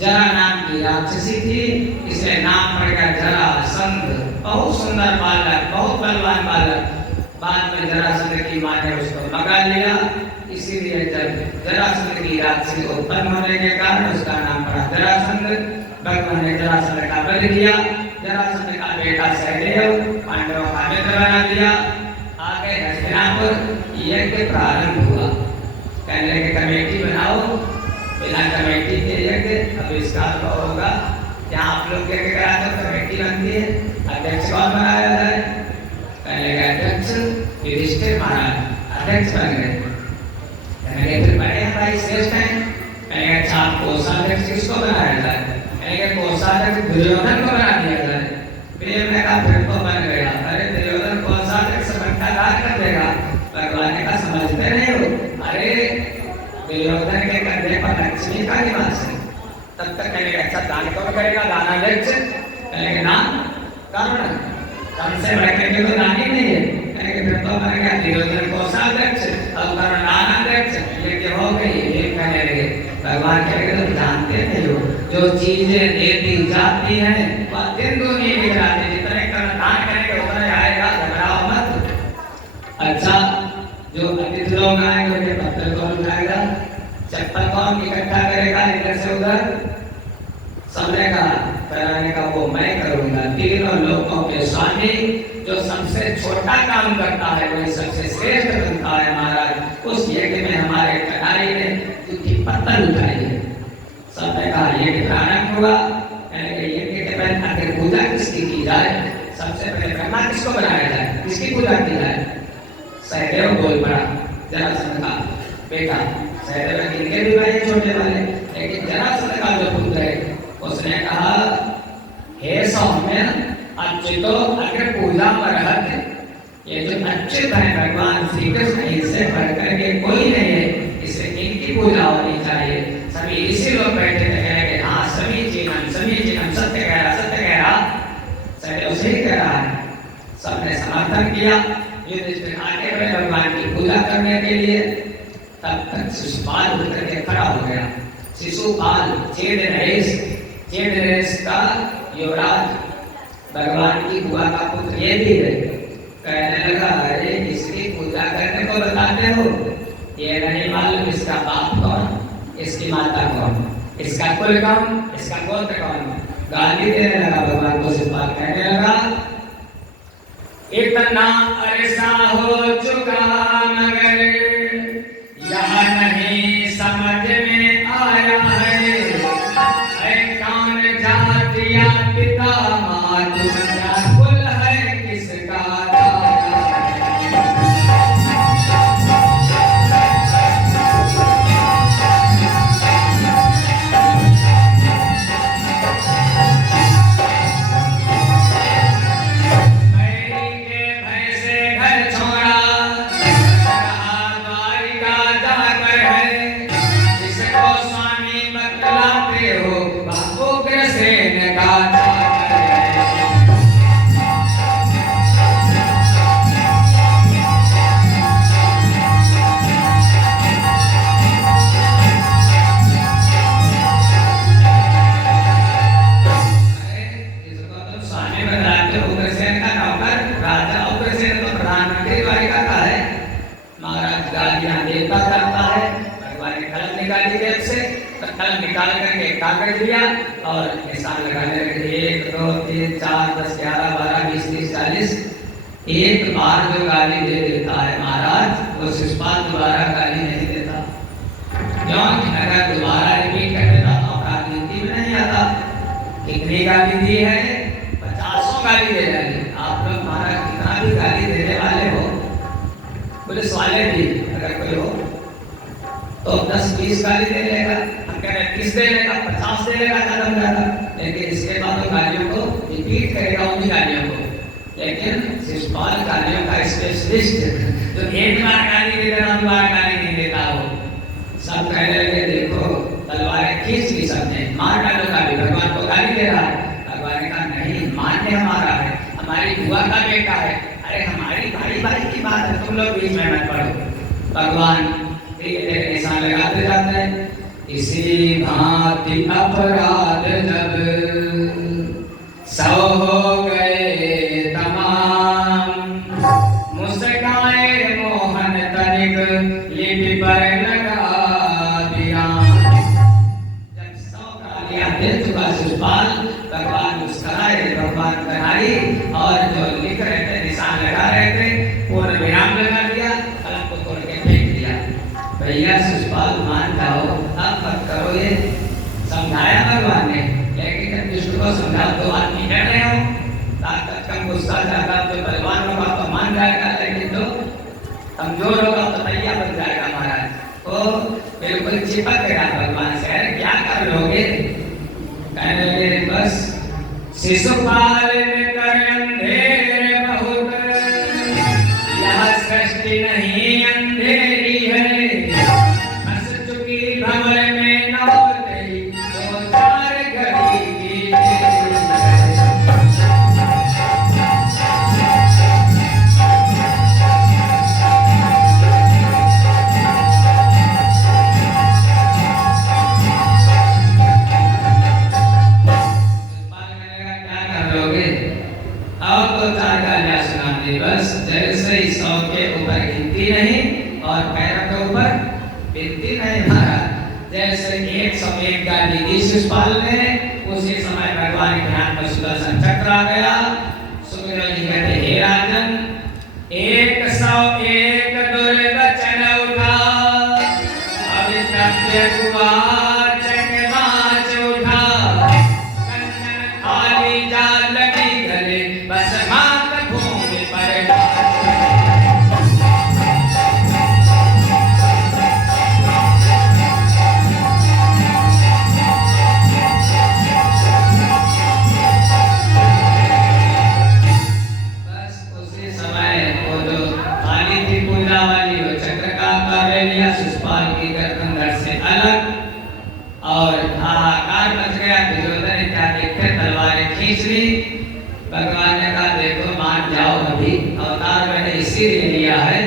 जरा नाम की राक्षसी थी, इसलिए नाम पड़ गया जरासंध। बहुत सुंदर बालक, बहुत बलवान बालक। बाद में जरासंध की मां ने उसको मगा लिया, इसीलिए जब जरासंध की राक्षसी उत्पन्न होने के कारण उसका नाम पड़ा जरासंध। भगवान ने जरासंध का वध किया। जरासंध का बेटा सहदेव पांडवों का मित्र बना दिया। आगे हस्तिनापुर यज्ञ प्रारंभ हुआ। कहने लगे कमेटी बनाओ, बिना कमेटी के यज्ञ अभिष्कार होगा। जहाँ आप लोग यज्ञ कराते हो कमेटी बनती है, अध्यक्ष कौन बनाया जाए? कहने लगे अध्यक्ष युधिष्ठिर महाराज अध्यक्ष बन गए। कहने लगे फिर बड़े भाई श्रेष्ठ हैं। कहने लगे अच्छा कोषाध्यक्ष किसको बनाया जाए? कहने लगे कोषाध्यक्ष दुर्योधन को बना दिया जाए। भीम ने कहा फिर तो बन गया। अरे दुर्योधन कोषाध्यक्ष बनता कर देगा। भगवान ने कहा समझते नहीं हो, अरे दुर्योधन के कंधे पर लक्ष्मी का निवास है। तब तक कहने लगे अच्छा दान कौन करेगा? दानाध्यक्ष। कहने लगे दान कर्ण, कर्ण से बढ़कर के तो दान ही नहीं है। कहने लगे फिर तो बन गया दुर्योधन कोषाध्यक्ष और कर्ण दानाध्यक्ष। ये हो गई। भीम कहने लगे भगवान कह रहे तुम जानते नहीं हो, जो चीजें देती जाती हैं वह दिन दुनिया बिगड़ाती। जितने कर्ण दान करेंगे उतना आएगा, घबराओ मत। अच्छा जो अतिथि लोग आएंगे उनके पत्थर कौन उठाएगा? चप्पल कौन इकट्ठा करेगा इधर से उधर? सबने कहा कराने का वो मैं करूंगा। तीनों लोगों के स्वामी जो सबसे छोटा काम करता है वही सबसे श्रेष्ठ बनता है। महाराज उस यज्ञ में हमारे कटाई ने जूठी पत्थर उठाई है। सबने कहा यज्ञ प्रारंभ हुआ। यज्ञ के पहले आखिर पूजा किसकी की जाए? सबसे पहले ब्रह्मा किसको बनाया जाए, किसकी पूजा की जाए? सहदेव बोल पड़ा, जरासंध का बेटा। सहदेव इनके भी भाई छोटे वाले, लेकिन जरासंध का जो पुत्र है उसने कहा हे सौम्य अच्युतो अग्र पूजा पर हट। ये जो अच्युत है भगवान श्री कृष्ण, इससे बढ़कर के कोई नहीं है, इससे इनकी पूजा होनी चाहिए। सभी इसी लोग बैठे थे, हाँ समीचीनम समीचीनम, सत्य कह रहा, सत्य कह रहा। सहदेव सही कह रहा है। सबने समर्थन किया। युधिष्ठिर आगे बढ़े भगवान की पूजा करने के लिए। तब तक शिशुपाल उठ करके खड़ा हो गया। शिशुपाल चेदरेश का युवराज, भगवान की बुआ का पुत्र ये भी है। कहने लगा अरे इसकी पूजा करने को बताते हो, ये नहीं मालूम इसका बाप कौन, इसकी माता कौन, इसका कुल कौन, इसका गोत्र कौन? गाली देने लगा भगवान को। शिशुपाल कहने लगा इतना अरसा हो चुका मगर यह नहीं समझ में आया है, कौन जातिया पिता मातु क्या कुल है किसका और निशान लगाने लगे 1 2 3 4 10 11 12 20 30 40। एक बार जो गाली दे देता है महाराज, वो शिषपाल दोबारा गाली नहीं देता। क्योंकि अगर दोबारा रिपीट कर देता तो अपराध गिनती में नहीं आता। कितनी गाली दी है? 50 गाली दे डाली। आप लोग महाराज कितना भी गाली देने वाले हो, पुलिस वाले भी अगर कोई हो तो 10-20 गाली दे लेगा, हम कह रहे 30 दे लेगा, 50 दे लेगा, खत्म जाता। लेकिन इसके बाद तो गालियों को रिपीट करेगा, उन्हीं गालियों को। लेकिन शिषपाल गालियों का स्पेशलिस्ट, जो एक बार गाली दे देना दोबारा गाली नहीं देता हो। सब कहने लगे देखो तलवारें खींच ली सबने, मार डालो गाली, भगवान को गाली दे रहा है। भगवान ने कहा नहीं, मान्य हमारा है, हमारी बुआ का बेटा है, अरे हमारी भाई भाई की बात है, तुम लोग बीच में मत पड़ो। भगवान निशान लगाते जाते हैं। इसी भांति अपराध जब सौ हो गए तमाम, मुस्काए मोहन तनिक लिपि पर लगा दिया। जब 100 गालियां दे चुका शिषपाल, भगवान मुस्कुराए, भगवान कराई और जो लिख रहे थे निशान लगा रहे थे पूर्ण विराम लगा दिया, कलम को तोड़ के फेंक दिया। भैया शिषपाल मान जाओ, अब मत करो ये। समझाया भगवान ने, लेकिन जब विष्णु को समझा तो आदमी डर रहे हो, ताकत कम गुस्सा ज्यादा, जो बलवान होगा तो मान जाएगा, लेकिन जो कमजोर होगा तो भैया बन जाएगा महाराज। तो बिल्कुल चिपक गया भगवान से, अरे क्या कर लोगे? कहने लगे बस शिशुपाल में कर अंधेर बहुत, यह सृष्टि नहीं अंधेरी है, हंस चुकी भंवर में नौकरी, 2-4 घड़ी की। बस जैसे ही 100 के ऊपर गिनती नहीं और पैरों के ऊपर बिनती नहीं मारा। जैसे 101 गाली दी शिषपाल ने, उसी समय भगवान के हाथ में सुदर्शन चक्र आ गया। सुग्रीव जी कहते हे राजन, 101 दुर्वचन उठा, अवितव्य कुवाच के बाच उठा, कंचन खाली जाल लगी गले, बस मात भूमि पर शिषपाल की गर्दन धड़ से अलग और हाहाकार मच गया। दुर्योधन ने क्या देखते तलवारें खींच ली। भगवान ने कहा देखो मान जाओ, अभी अवतार मैंने इसीलिए लिया है।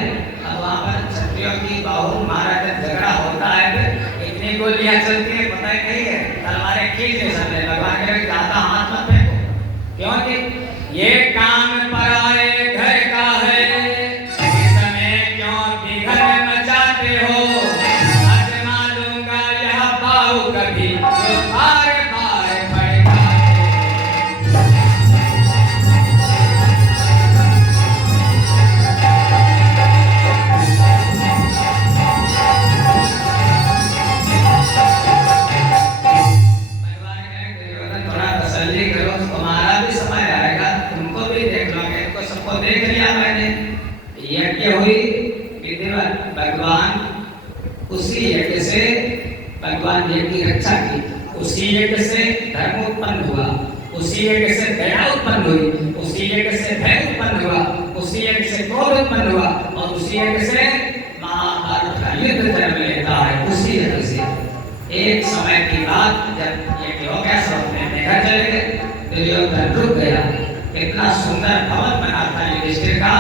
अब वहां पर क्षत्रियों की बाहु महाराज झगड़ा होता है, फिर इतनी गोलियां चलती है पता ही नहीं है, तलवारें खींच ले सकते। भगवान ने ज्यादा हाथ मत फेंको, क्योंकि ये काम पराए घर का है, इसमें क्यों बिघड़ मचाते हो, आजमा दूंगा यह बाहु कभी, तो बार बार पड़ेगा। थोड़ा तसल्ली करो, तुम्हारा भी समय आएगा, तुमको भी देख लोगे, इनको सबको देख लिया मैंने। यज्ञ हुई विधिवत, भगवान उसी यज्ञ से भगवान यज्ञ की रक्षा की, उसी यज्ञ से धर्म उत्पन्न हुआ, उसी यज्ञ से दया उत्पन्न हुई, उसी यज्ञ से भय उत्पन्न हुआ, उसी यज्ञ से क्रोध उत्पन्न हुआ और उसी यज्ञ से महाभारत का युद्ध जन्म लेता है। उसी यज्ञ से एक समय की बात जब यज्ञ हो गया, सब अपने घर चले गए, दुर्योधन रुक गया। इतना सुंदर भवन बना था युधिष्ठिर का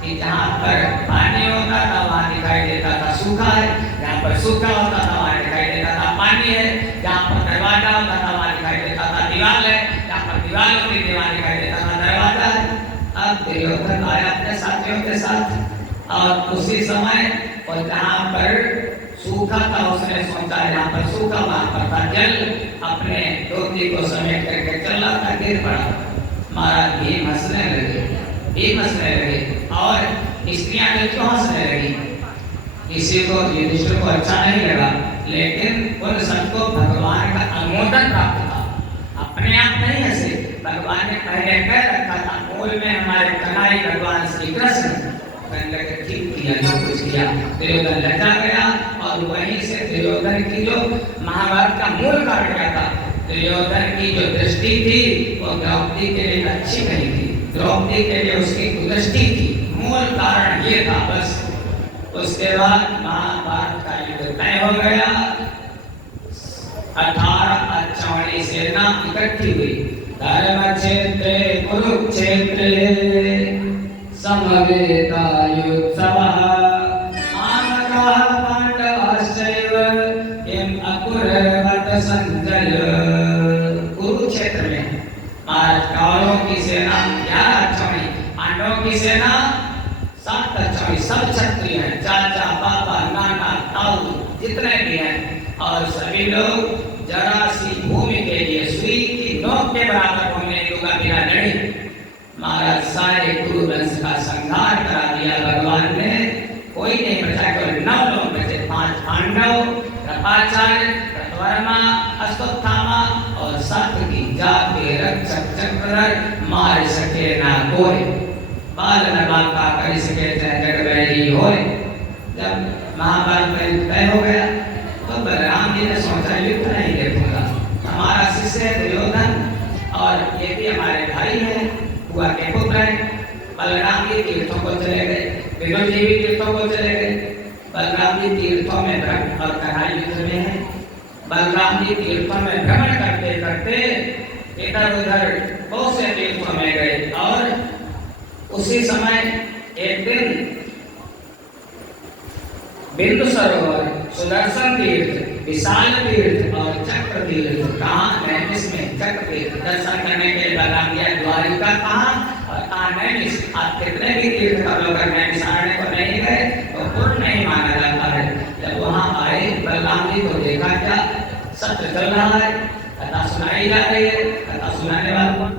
कि जहाँ पर पानी होता था वहाँ दिखाई देता था सूखा है, जहाँ पर सूखा होता था वहाँ दिखाई देता था पानी है, जहाँ पर दरवाजा होता था वहाँ दिखाई देता था दीवार है, जहाँ पर दीवार होती थी वहाँ दिखाई देता था दरवाजा है। अब दुर्योधन आया अपने साथियों के साथ और उसी समय और जहाँ पर सूखा था, उसने सोचा यहाँ पर सूखा, वहां पर था जल, अपने धोती को समेट करके चला था, गिर पड़ा। महाराज भीम हंसने लगे और स्त्रियां तो क्यों हंसने लगी? किसी को युधिष्ठिर को अच्छा नहीं लगा, लेकिन उन सबको भगवान का अनुमोदन प्राप्त था। अपने आप नहीं हंसे, भगवान ने पहले कह रखा था, मूल में हमारे कन्हैया भगवान श्री कृष्ण कहने लगे ठीक किया जो कुछ किया। दुर्योधन लजा गया और वहीं से दुर्योधन की जो महाभारत का मूल कारण क्या था, दुर्योधन की जो दृष्टि थी वो द्रौपदी के लिए अच्छी नहीं थी, द्रौपदी के लिए उसकी कुदृष्टि थी, मूल कारण ये था बस। उसके बाद महाभारत का युद्ध तय हो गया, 18 अक्षौहिणी सेना इकट्ठी हुई। धर्म क्षेत्रे कुरुक्षेत्रे समवेतायुत्सवः मामकाः पांडवाश्चैव किम अकुर्वत संजय। कुरुक्षेत्र में महाराज कौरवों की सेना 11 अक्षौहिणी, पांडवों की सेना 7 अक्षौहिणी, सब क्षत्रिय हैं, चाचा पापा नाना ताऊ जितने भी हैं, और सभी लोग जरा सी भूमि के लिए सुई की नोक के बराबर होने का बिना लड़े। महाराज सारे कुरु वंश का संहार करा दिया भगवान ने, कोई नहीं बचा, केवल 9 लोग बचे, 5 पांडव, कृपाचार्य, कृतवर्मा, अश्वत्थामा और सात्विकी जाके रक्षक चक्रधर मार सके ना कोई, बाल नवाब का कर सके जगवैरी होए। जब महाभारत में तय हो गया तो बलराम जी ने सोचा युद्ध नहीं देखूंगा, हमारा शिष्य दुर्योधन और ये भी हमारे भाई है, बुआ के पुत्र हैं। बलराम जी तीर्थों को चले गए, विदुर जी भी तीर्थों को चले गए। बलराम जी तीर्थों में भ्रमण और कन्हैया युद्ध में है। बलराम जी तीर्थों में भ्रमण करते करते इधर उधर बहुत से तीर्थों में गए, और उसी समय एक दिन बिंदु सरोवर, सुदर्शन तीर्थ, विशाल तीर्थ और चक्र तीर्थ, कहाँ नैमिष में चक्र तीर्थ दर्शन करने के लिए बलराम जी द्वारिका कहाँ और कहाँ नैमिष। आप कितने भी तीर्थ का लोग नैमिष आने को नहीं गए तो पूर्ण नहीं माना जाता है। जब वहाँ आए बलराम जी को देखा क्या सत्य चल रहा है, कथा सुनाई जा रही है, कथा सुनाने वाला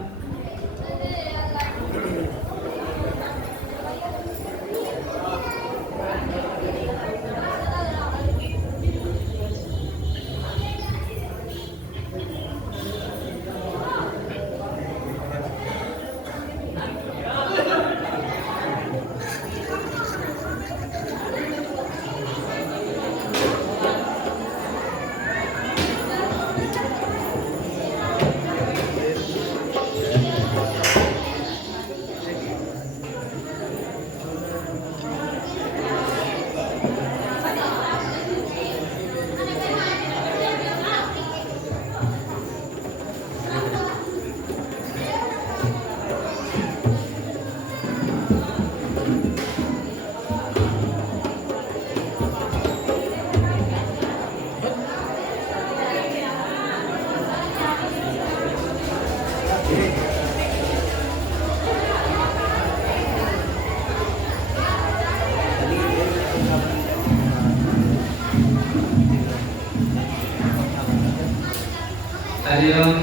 हरिओम।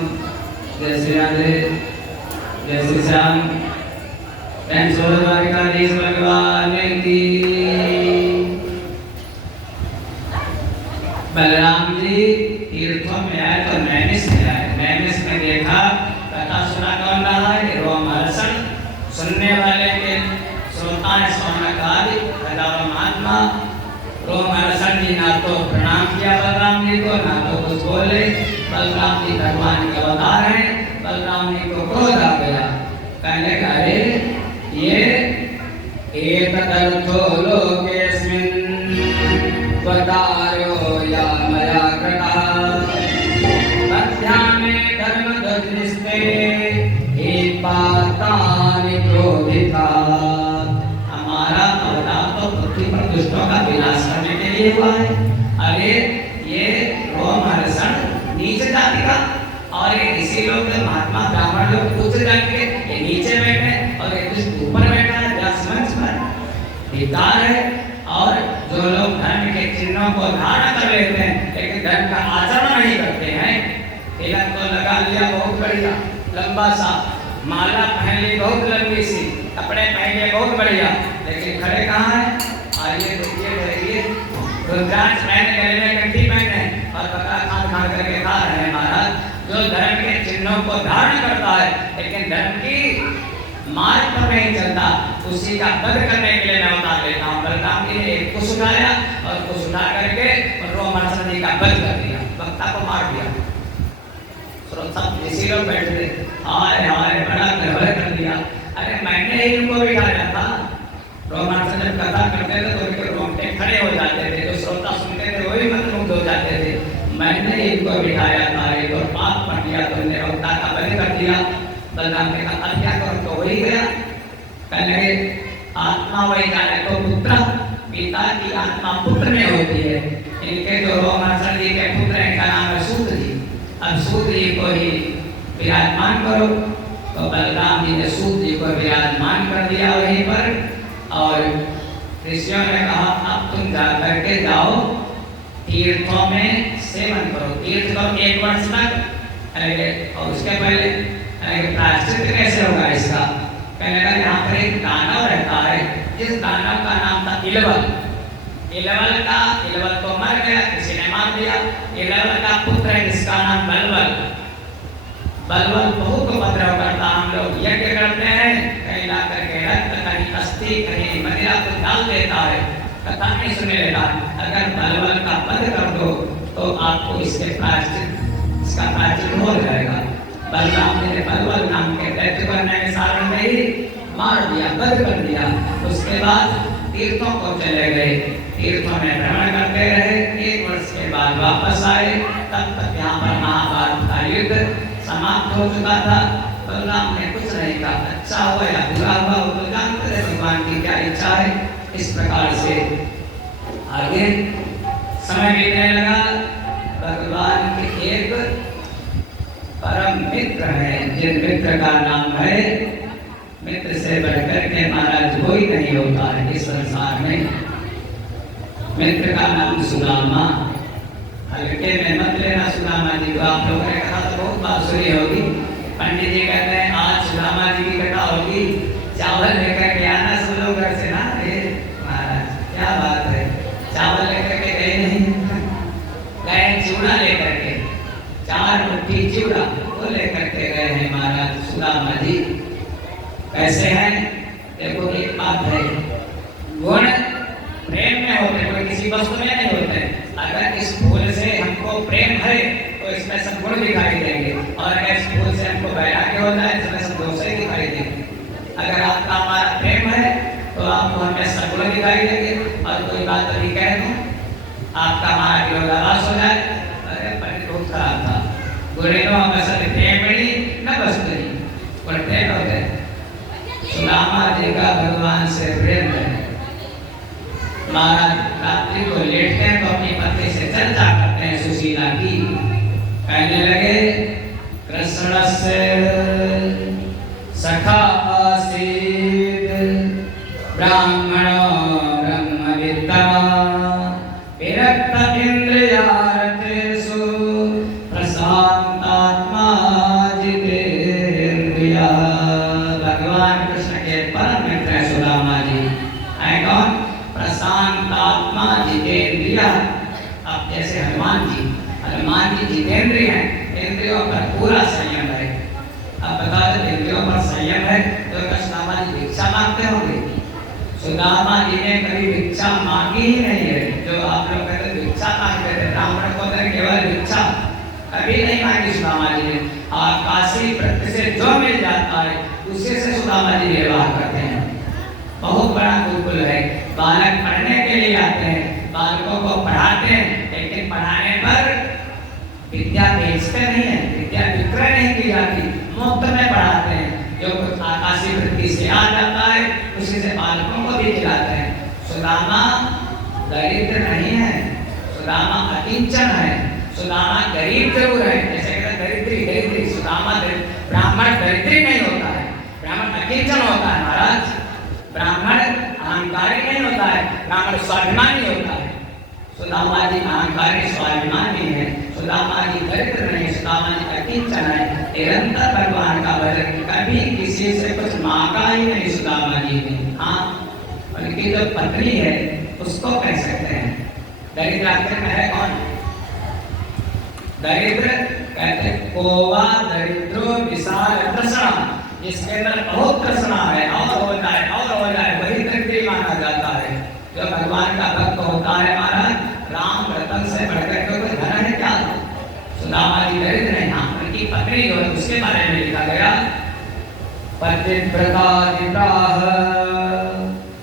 जय श्री राधे, जय श्री श्याम। द्वारिकाधीश भगवान की। बलराम जी तीर्थों में आए तो नैमिष में आए, नैमिष में देखा कथा सुना कौन रहा है, रोमहर्षण सुनने वाले के श्रोता है, सौनक आदि हजारों महात्मा। रोमहर्षण जी ना तो प्रणाम किया बलराम जी को, ना तो कुछ बोले। बलराम जी भगवान के अवतार हैं, बलराम जी को क्रोध आ गया, कहने का अरे ये एतदर्थो लोकेस्मिन् वदार्यो या मया कृतः मध्यामे धर्मध्वजनिस्ते हे पातानि क्रोधिता। हमारा अवतार तो पृथ्वी पर दुष्टों का विनाश करने के लिए हुआ है। अरे ये रोमहर्षण नीचे जाति का, और ये ऋषि लोग महात्मा ब्राह्मण लोग उच्च जाति के, ये नीचे बैठे और ये दुष्ट ऊपर बैठा है व्यास मंच पर। धिक्कार है। और जो जो लोग धर्म के चिन्हों को धारण कर लेते हैं लेकिन धर्म का आचरण नहीं करते हैं, तिलक तो लगा लिया बहुत बढ़िया लंबा सा, माला पहन ली बहुत लंबी सी, कपड़े पहन लिए बहुत बढ़िया, लेकिन खड़े कहाँ हैं? आइए देखिए रुद्राक्ष पहन गले में कंठी पहने और बकरा खान करके खा रहे हैं महाराज। जो धर्म के चिन्हों को धारण करता है लेकिन धर्म की मार्ग पर नहीं चलता, उसी का वध करने के लिए मैं उतार लेता हूँ। बलराम जी ने एक कुश उठाया और कुश उठा करके रोमहर्षण जी का वध कर दिया, वक्ता को मार दिया। सब इसी लोग बैठे थे, हाय हाय बड़ा गड़बड़ कर दिया। अरे मैंने ही इनको बिठाया था। रोमहर्षण जब कथा करते थे तो उनके रोंगटे खड़े हो जाते थे, जो श्रोता सुनते थे वही मंत्रमुग्ध हो जाते थे। मैंने इनको बिठाया था, एक और पाप पढ़ दिया, तुमने वक्ता का वध कर दिया। बलराम ने कहा अब क्या करो, तो वही गया। कहने आत्मा वही जाने तो पुत्र, पिता की आत्मा पुत्र में होती है। इनके जो रोमहर्षण जी के पुत्र हैं इनका नाम है सूत जी। अब सूत जी को ही विराजमान करो, तो बलराम जी ने सूत जी को विराजमान कर दिया वहीं पर। और ऋषियों ने कहा अब तुम जा करके जाओ तीर्थों में सेवन करो, तीर्थ करो 1 वर्ष तक। और उसके पहले प्रायश्चित कैसे होगा इसका? कहने लगा यहाँ पर एक दानव रहता है, जिस दानव का नाम था इलवल। इलवल तो मर गया, किसी ने मार दिया। इलवल का पुत्र है जिसका नाम बलवल। बलवल बहुत उपद्रव करता, हम लोग यज्ञ करते हैं, कहीं ला करके रक्त, कहीं अस्थि, कहीं मदिरा को डाल देता है, कथा नहीं सुने लेता। अगर बलवल का वध कर दो तो आपको इसका प्रायश्चित हो जाएगा। बलराम जी ने बलवल नाम के दैत्य को सारण में ही मार दिया, वध कर दिया। उसके बाद तीर्थों को चले गए, तीर्थों में भ्रमण करते रहे। 1 वर्ष के बाद वापस आए, तब तक यहाँ पर महाभारत का युद्ध समाप्त हो चुका था। बलराम ने कुछ नहीं कहा, अच्छा हुआ या बुरा हुआ वो तो जानते थे भगवान की क्या इच्छा है। इस प्रकार से आगे समय बीतने लगा। भगवान के एक परम मित्र है, जिन मित्र का नाम है, मित्र से बढ़कर के महाराज कोई नहीं होता है इस संसार में। मित्र का नाम सुदामा। हल्के में मत लेना सुदामा जी को, आप लोगों ने कहा तो बहुत बात सुनी होगी। पंडित जी कहते हैं आज सुदामा जी की कथा होगी, चावल लेकर के आना सब लोग घर से ना। महाराज क्या बात है, चावल लेकर के गए नहीं, गए चूड़ा लेकर के, 4 मुट्ठी चूड़ा वो लेकर के गए हैं महाराज सुदामा जी। कैसे हैं देखो, एक बात है, गुण प्रेम में होते, कोई किसी वस्तु में नहीं होते। अगर इस फूल से हमको प्रेम है तो इसमें सब गुण दिखाई देंगे, और अगर इस फूल से हमको वैराग्य होता है इसमें सब दोष ही दिखाई देंगे। अगर आपका हमारा प्रेम है तो आपको हमें सब गुण दिखाई देंगे। और कोई बात अभी कह दूं, आपका हमारा विरोधाभास हो जाए, अरे पंडित बहुत खराब था, गुणेनो अवसर प्रेमणी न वस्तुनि, गुणते होते। सुदामा जी का भगवान से प्रेम है। महाराज रात्रि को लेटते हैं तो अपनी पत्नी से चर्चा करते हैं सुशीला की। कहने लगे कृष्णस्य सखा आसीत् ब्राह्मणो ब्रह्मविद्ता विरक्त इंद्रियार्थेषु प्रशांतात्मा जितेन्द्रियः। भगवान कृष्ण के परम मित्र हैं सुदामा जी। है कौन? प्रशांतात्मा जितेन्द्रियः। अब जैसे हनुमान जी जितेंद्रिय हैं, इंद्रियों पर पूरा संयम है। अब बता दो इंद्रियों पर संयम है तो सुदामा जी भिक्षा मांगते होंगे? सुदामा जी ने कभी भिक्षा मांगी ही नहीं है। जो आप लोग कहते भिक्षा मांगते थे, ब्राह्मण को केवल भिक्षा कभी नहीं मांगी सुदामा जी ने। काशी प्रत्य से जो मिल जाता है उसी से सुदामा जी व्यवहार करते हैं। बहुत बड़ा गुरुकुल है, बालक पढ़ने के लिए आते हैं, बालकों को पढ़ाते हैं, लेकिन पढ़ाने पर विद्या बेचते नहीं है, विद्या विक्रय नहीं की जाती, मुफ्त में पढ़ाते हैं। जो कुछ आकाशीय वृत्ति से आ जाता है उसी से बालकों को भी खिलाते हैं। सुदामा दरिद्र नहीं है, सुदामा अकिंचन है। सुदामा गरीब जरूर है, जैसे कहते दरिद्री, सुदामा ब्राह्मण दरिद्री नहीं होता है, ब्राह्मण अकिंचन होता है महाराज। ब्राह्मण अहंकारी नहीं होता है, रावण स्वाभिमानी होता है। सुदामा जी अहंकारी स्वाभिमानी है, सुदामा जी दरिद्र नहीं, सुदामा जी अकिंचन है, निरंतर भगवान का भजन, कभी किसी से कुछ मांगा ही नहीं सुदामा जी ने। हाँ, उनकी जो पत्नी है उसको कह सकते हैं दरिद्र। आखिर में है कौन दरिद्र? कहते कोवा दरिद्रो विशाल तृष्णा, इसके अंदर बहुत तृष्णा है, और हो जाए वही दरिद्र माना जाता है। जो भगवान का भक्त होता है महाराज, राम रतन से बढ़कर के कोई धन है क्या? सुदामा जी दरिद्र है। हाँ, उनकी पत्नी जो है उसके बारे में लिखा गया, पतिव्रता विवाह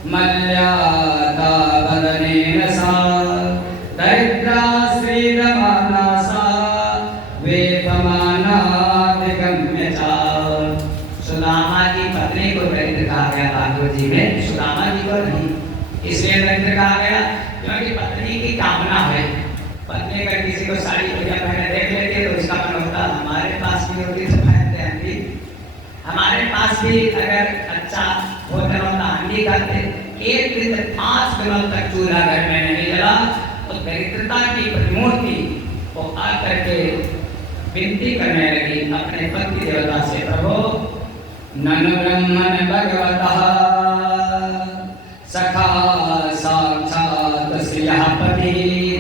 मल्याता वदनेन सा दरिद्रा श्रीरमाना सा वेपमानादिगम्य चा। सुदामा की पत्नी को दरिद्र कहा गया भागवत जी में, सुदामा जी को नहीं। इसलिए दरिद्र कहा गया क्योंकि पत्नी की कामना है। पत्नी अगर किसी को साड़ी बढ़िया पहने देख लेती है तो उसका मन होता हमारे पास भी होती तो पहनते हैं भी, हमारे पास भी अगर अच्छा भोजन होता हम भी खाते। एक दिन 5 दिनों तक चूल्हा घर में नहीं जला तो दरिद्रता की प्रतिमूर्ति वो आकर के विनती करने लगी अपने पति देवता से, प्रभु ननु ब्रह्मण भगवतः सखा साक्षात श्रीपति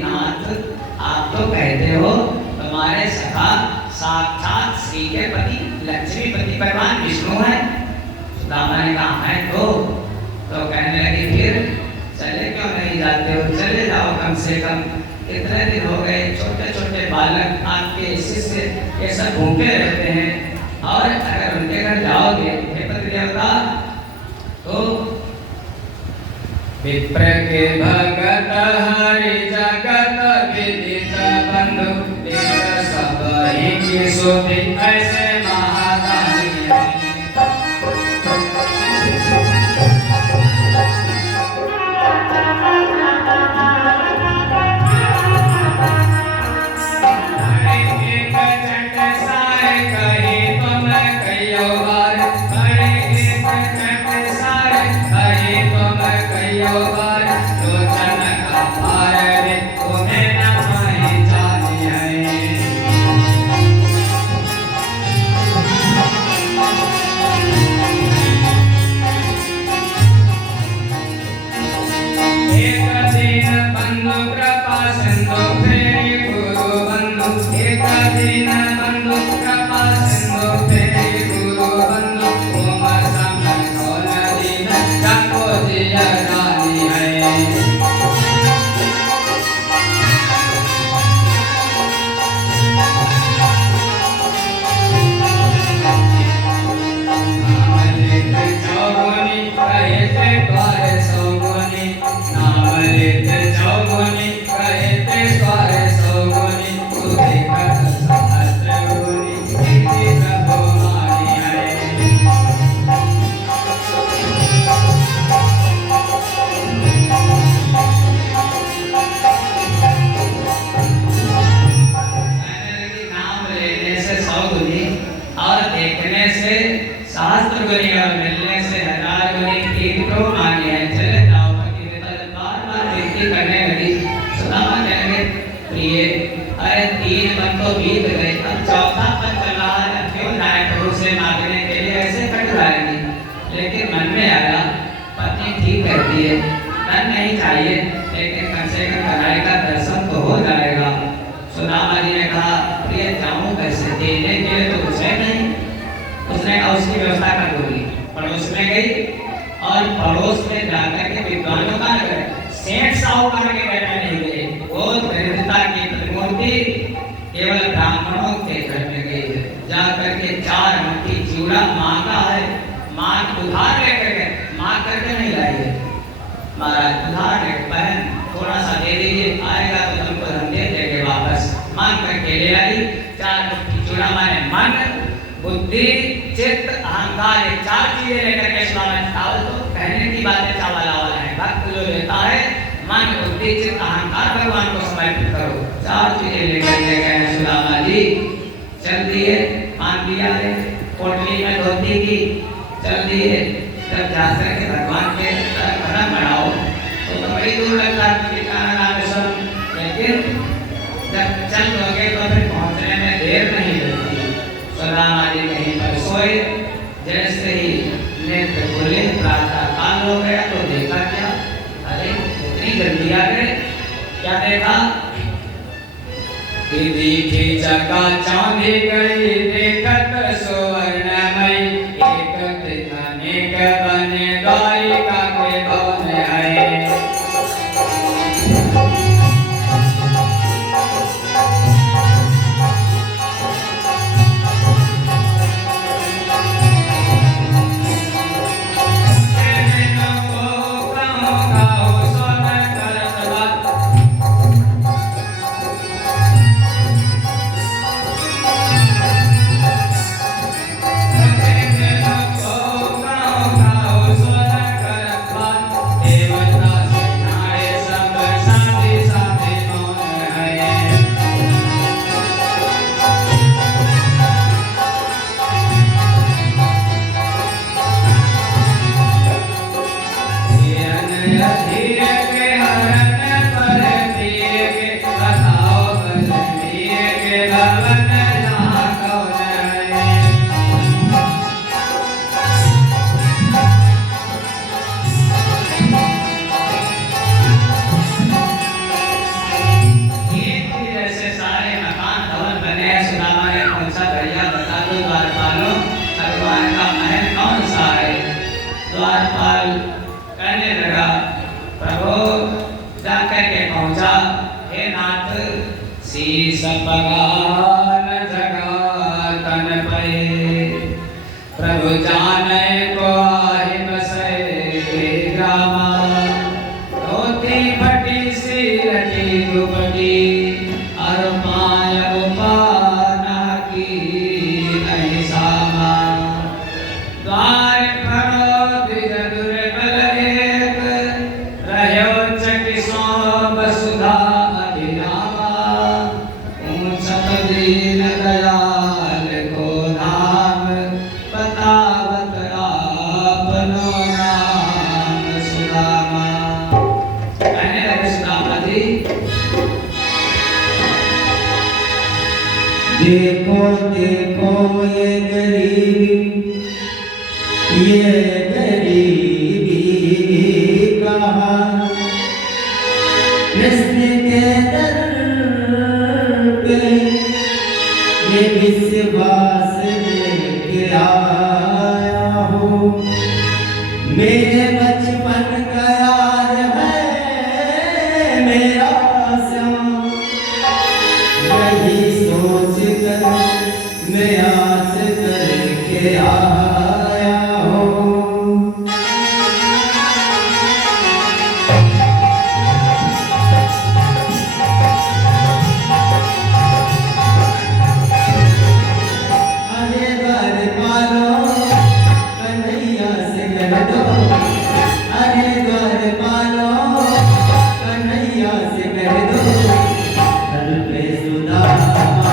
नाथ। आप तो कहते हो तुम्हारे सखा साक्षात श्री के पति लक्ष्मीपति भगवान विष्णु है। सुदामा ने कहा है तो कहने लगी फिर चले क्यों नहीं जाते हो? चले जाओ, कम से कम इतने दिन हो गए, छोटे छोटे बालक आपके शिष्य ये सब भूखे रहते हैं, और अगर उनके घर जाओगे हे पति देवता तो विप्र के भगत हरि जगत विदित बंधु सब ही की सोती ऐसे महादानी नहीं चाहिए, लेकिन कम से कम कढ़ाई का दर्शन तो हो जाएगा। सुदामा जी ने कहा प्रिय जाऊं कैसे? देने के लिए तो कुछ है नहीं। उसने कहा उसकी व्यवस्था कर दूंगी। पड़ोस में गई और पड़ोस में जाकर के विद्वानों का सेठ साहूकार के घर में नहीं गए, वो दरिद्रता की प्रतिमूर्ति केवल ब्राह्मणों के घर में गई है। जाकर के 4 मुट्ठी चूड़ा मांगा है, मां उधार लेकर गए, मां करके नहीं लाई है। महाराज उधार ले, बहन थोड़ा सा दे दीजिए, आएगा तो तुमको हम दे देंगे वापस। मांग करके ले आई 4 मुट्ठी चूड़ा। माने मन बुद्धि चित्त अहंकार, ये 4 चीजें लेकर के चावल तो कहने की बात है, चावल आवाल है। भक्त जो लेता है मन बुद्धि चित्त अहंकार भगवान को समर्पित करो। 4 चीजें लेकर के गए सुदामा जी। चल दिए, मान दिया है, पोटली में धोती की, चल दिए। जब जाकर के भगवान के कदम बढ़ाओ तो बड़ी दूर लगता है लेकिन जब चल लोगे तो फिर पहुंचने में देर नहीं लगती। सुदामा जी कहीं पर सोए, जैसे ही नेत्र खुले प्रातः काल हो गया तो देखा क्या, अरे इतनी जल्दी आ गए, क्या देखा, दीदी जगा चांदी गई देखत सुवर्णमयी, एक दिन अनेक बने द्वारिका के भवन आए। द्वारपाल कहने लगा, प्रभु जाकर के पहुंचा, हे नाथ शीस पगान जगा तन पे, प्रभु जाने को आहि बसे ग्रामा, धोती फटी सी लटी दुपटी, और पाय उपाना की नहीं सामा, द्वार वसुधा अभिरामा, ऊंचत दीन दयाल को नाम, बतावत आपनो नाम सुदामा। कहने लगे सुदामा जी, देखो देखो ये गरीबी, ये गरीबी कहाँ, कृष्ण के दर पे ये विश्वास लेके आया हूँ, मेरे बचपन का यार है मेरा श्याम, वही सोच कर मैं आस करके आया हूँ। सुदामा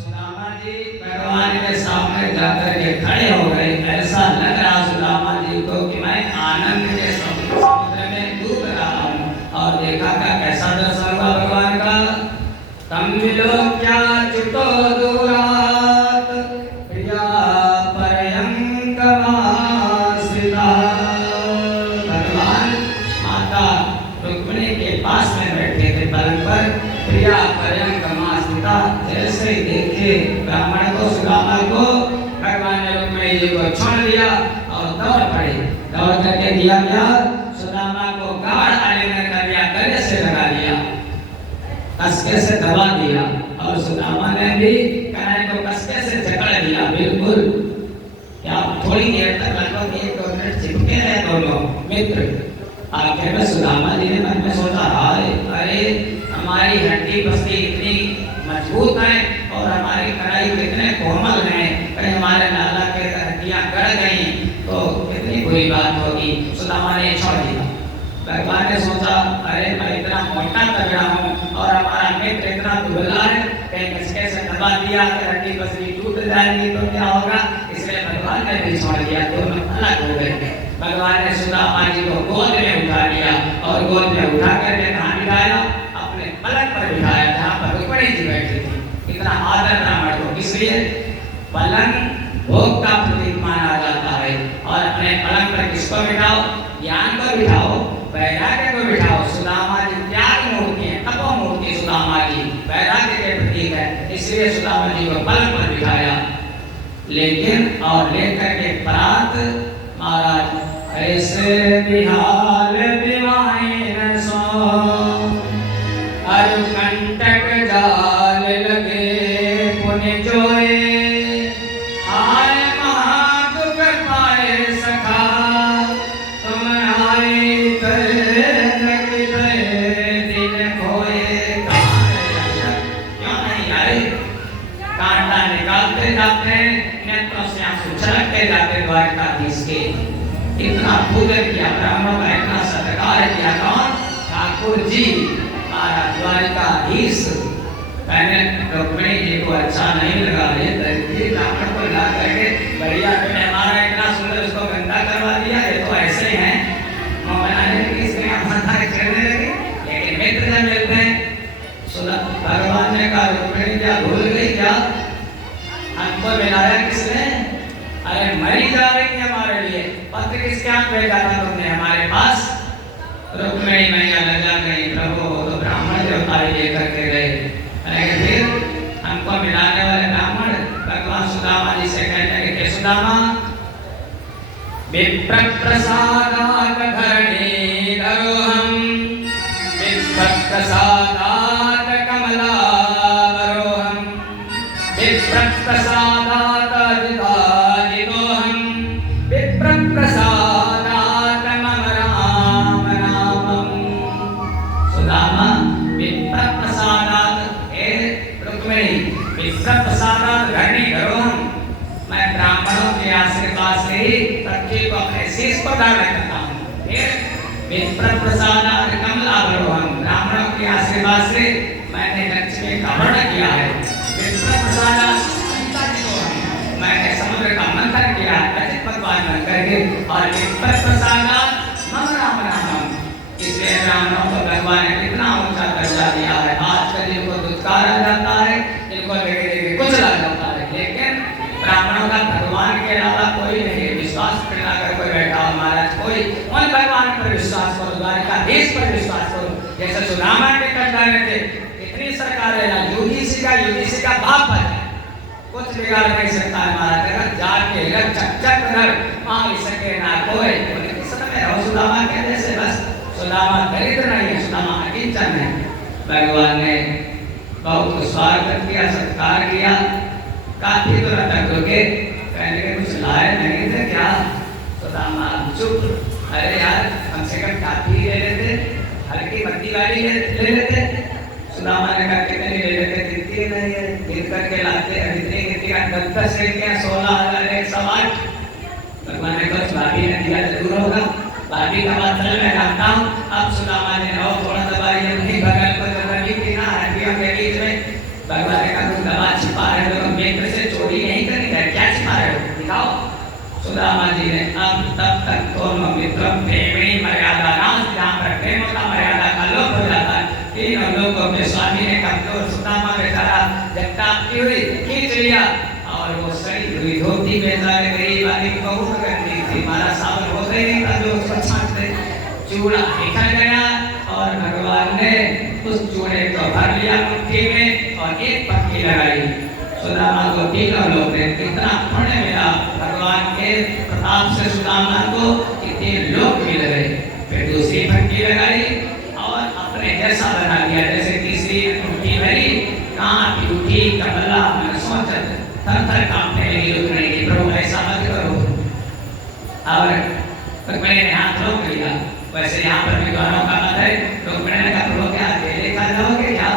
सुदामा जी भगवान के सामने जाकर के खड़े हो गए। ऐसा लग रहा सुदामा जी को कि मैं आनंद के समुद्र में डूब रहा हूँ। और देखा का कैसा दर्शन हुआ भगवान का। तम मिलो क्या चुतो दूरात प्रिया पर्यंकमाश्रिता। भगवान माता रुक्मिणी के पास में बैठे थे पलंग पर। प्रिया पर्यंकमाश्रिता। जैसे ही देखे ब्राह्मण को सुदामा को, भगवान ने रुक्मिणी जी को छोड़ दिया और दौड़ पड़े। दौड़ करके दिया क्या, सुदामा को गाढ़ आलिंगन कर लिया, गले से लगा लिया, कसके से दबा दिया। और सुदामा ने भी कन्हैया को कसके से जकड़ लिया। बिल्कुल क्या थोड़ी देर तक लगभग 1-2 मिनट चिपके रहे दोनों मित्र। आखिर में सुदामा जी ने मन में सोचा, हाय अरे हमारी हड्डी बस्ती इतनी मजबूत है और हमारी कड़ाई कितने कोमल हैं, कहीं हमारे नाला के हड्डियां गड़ गई तो कितनी बुरी बात होगी। सुदामा ने छोड़ दिया। भगवान ने सोचा, अरे मैं इतना मोटा तगड़ा हूँ और हमारा मित्र इतना दुबला है, कहीं किसके से दबा दिया तो हड्डी बस्ती टूट जाएगी तो क्या होगा। इसलिए भगवान ने भी छोड़ दिया, दोनों अलग हो गए। भगवान ने सुदामा जी को गोद में उठा लिया और गोद में उठा करके कहाँ बिठाया, अपने पलंग पर बिठाया जहाँ पर रुक्मिणी जी बैठी थी। इतना आदर ब्राह्मण को, इसलिए पलंग भोग का प्रतीक माना जाता है। और अपने पलंग पर किसको बिठाओ, ज्ञान को बिठाओ, वैराग्य को बिठाओ। सुदामा जी त्याग मूर्ति है, तपो मूर्ति सुदामा जी वैराग्य के प्रतीक है, इसलिए सुदामा जी को पलंग पर बिठाया। लेकिन और लेकर के प्रात महाराज ऐसे बिहाल बिवाइन सो अरु कंटक जाल लगे पुण्य जोए। आए महादुख पाए सखा तुम आए कर दिन खोए। क्यों नहीं आए, कांटा निकालते जाते, नेत्रों से आंसू छलकते जाते द्वारकाधीश के। इतना पूजन किया, ब्राह्मणों का इतना सत्कार किया। कौन, ठाकुर जी महाराज द्वारकाधीश। कहने रुक्मिणी जी को अच्छा नहीं लगा, ये दरिद्री ब्राह्मण को ला करके बढ़िया बेटे हमारा इतना सुंदर उसको गंदा करवा दिया, ये तो ऐसे ही हैं बनाने की इसमें माथा चढ़ने लगे। लेकिन मित्र जब मिलते हैं, सुना भगवान ने कहा रुक्मिणी क्या भूल गई क्या, हमको मिलाया किसने, अरे मरी जा रही है हमारे लिए, पत्र किसके हाथ भेजा था तुमने हमारे पास। रुक्मिणी मैया लगा गई, प्रभु तो ब्राह्मण देवता लेकर के गए। लेकिन फिर हमको मिलाने वाले ब्राह्मण भगवान सुदामा जी से कहने लगे कि सुदामा विप्र प्रसादात धरणी धरोहम, विप्र प्रसादात कमलावरोहम, विप्र प्रसादात जिताजितोहम, विप्र प्रसादात मम राम नामम। सुदामा विप्र प्रसादात, हे रुक्मिणी विप्र प्रसादात धरणी धरोहम, मैं ब्राह्मणों के आशीर्वाद से ही पृथ्वी को अपने शीश पर धारण करता हूँ। विप्र प्रसादात कमलावलोकन, ब्राह्मणों के आशीर्वाद से मैंने लक्ष्मी का वर्ण किया है। विप्र प्रसादात मैंने समुद्र का मंथन किया है अचित पकवान बन करके, और विप्र प्रसादात मम राम नामम, इसलिए ब्राह्मणों को भगवान ने कितना ऊंचा दर्जा दिया है। आजकल इनको दुत्कारा जाता है, इनको देखे कुचला जाता है, लेकिन ब्राह्मणों का भगवान के अलावा कोई नहीं। विश्वास करना कर कोई बैठा हो महाराज, कोई उन भगवान पर विश्वास करो, द्वारिकाधीश पर विश्वास करो। जैसे सुदामा के कटघरे थे, इतनी सरकार है ना, यूजीसी का बाप बना, कुछ बिगाड़ नहीं सकता है महाराज। अगर जाके चक कर मांग सके ना कोई, इस समय रहो सुदामा के जैसे। बस सुदामा दरिद्र नहीं है, सुदामा अकिंचन है। भगवान ने बहुत स्वागत किया, सत्कार किया, काफी दूर तक रुके, कहने के कुछ लाए नहीं थे क्या? सुदामा चुप, अरे यार कम से कम काफी ले लेते, हल्की पत्ती गाड़ी ले लेते। सुदामा ने कहा कितने ले लेते? गिनती नहीं है, गिन करके लाते हैं, इतनी गिनती का 10 रेखियां 16,108। भगवान ने कुछ भाभी ने दिया जरूर होगा, भाभी का बात चल मैं जानता हूँ। अब सुदामा ने और थोड़ा दबाई नहीं, बगल पर रवि की ना हड्डियों के बीच में। भगवान ने कहा तुम दवा छिपा रहे हो, मित्र से चोरी नहीं करनी है, क्या छिपा रहे हो दिखाओ। सुदामा जी ने अब तब तक दोनों मित्रों प्रेमी मर्यादा नाश, जहाँ पर प्रेम होता मर्यादा का लोप हो जाता है। तीनों लोगों के स्वामी ने कमजोर सुदामा बेचारा जब टापती हुई खींच लिया, और वो सड़ी हुई धोती बेचारे गरीब आदमी बहुत गंदी थी, हमारा सावन हो गई नहीं था जो उसको छांटते, चूड़ा निकल गया। और भगवान ने उस चूड़े को भर लिया मुट्ठी में और एक पक्की लगाई। सुदामा को तीनों लोग ने कितना पुण्य मिला, भगवान के प्रताप से सुदामा को कितने लोग मिल गए। फिर दूसरी पक्की लगाई और अपने जैसा बना दिया, जैसे तीसरी मुट्ठी भरी, कांप उठी कमला, मैंने सोचा थर थर कांपने लगी, रुकने की, प्रभु ऐसा मत करो। और रुक्मिणी ने हाथ रोक लिया, वैसे यहाँ पर विद्वानों का मत है, रुक्मिणी ने कहा प्रभु क्या अकेले खा जाओगे क्या?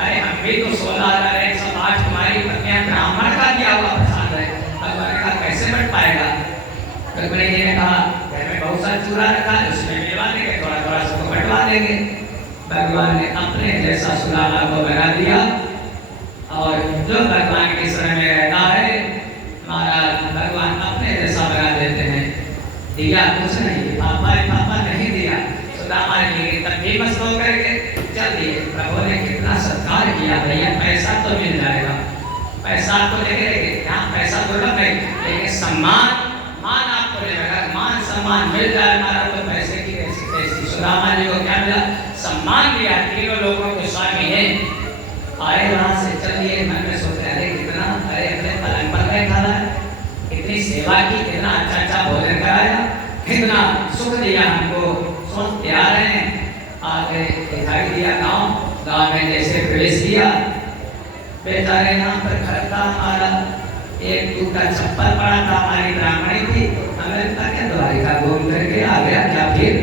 अरे हम भी तो 16,108 तुम्हारी पत्नियां ब्राह्मण का दिया हुआ प्रसाद है। भगवान ने कहा कैसे बढ़ पाएगा? रुक्मिणी जी ने कहा घर में बहुत सारा चूड़ा रखा है, उसमें मिलवा देंगे, थोड़ा थोड़ा सबको बंटवा देंगे। भगवान ने अपने जैसा सुदामा को बना दिया, और जो भगवान के शरण में रहता है महाराज, भगवान अपने जैसा बना देते हैं। दिया कुछ नहीं, पापा नहीं दिया सुदामा ने, लेकिन तब भी मस्त होकर के चल दिए। प्रभु ने कितना सत्कार किया, भैया पैसा तो मिल जाएगा, पैसा आपको लेके यहाँ पैसा दुर्लभ नहीं, लेकिन सम्मान मान आपको मिलेगा, मान सम्मान मिल जाए हमारा, तो पैसे की कैसी। सुदामा जी को क्या मिला? सम्मान दिया, तीनों लोगों के स्वामी है। आए वहां से चलिए, मन में सोचे अरे कितना, अरे अपने पलंग पर बैठा है, इतनी सेवा की, कितना अच्छा भोजन कराया, कितना सुख दिया हमको, सोच तैयार हैं। आगे दिखाई दिया गांव में जैसे प्रवेश किया, बेचारे यहाँ पर घर था हमारा, एक टूटा चप्पल पड़ा था, हमारी ब्राह्मणी थी, हमें क्या द्वारिका घूम करके आ गया क्या, फिर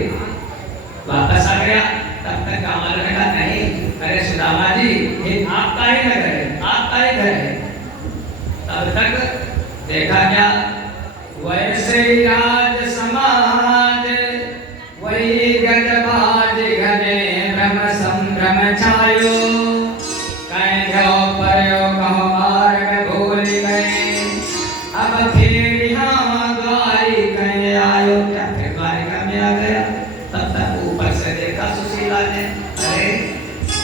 वापस आ गया। तब तक गाँव वालों ने कहा नहीं, अरे सुदामा जी ये आपका ही घर है, आपका ही घर है। तब तक देखा क्या, वैसे राज समाज वही गजबाज घने ब्रह्म संभ्रम छायो, कहो पर्यो कहो मार्ग भूल गए, अब फिर यहाँ द्वारिका आयो। क्या फिर द्वारिका में आ गया? तब तक ऊपर से देखा सुशीला ने, अरे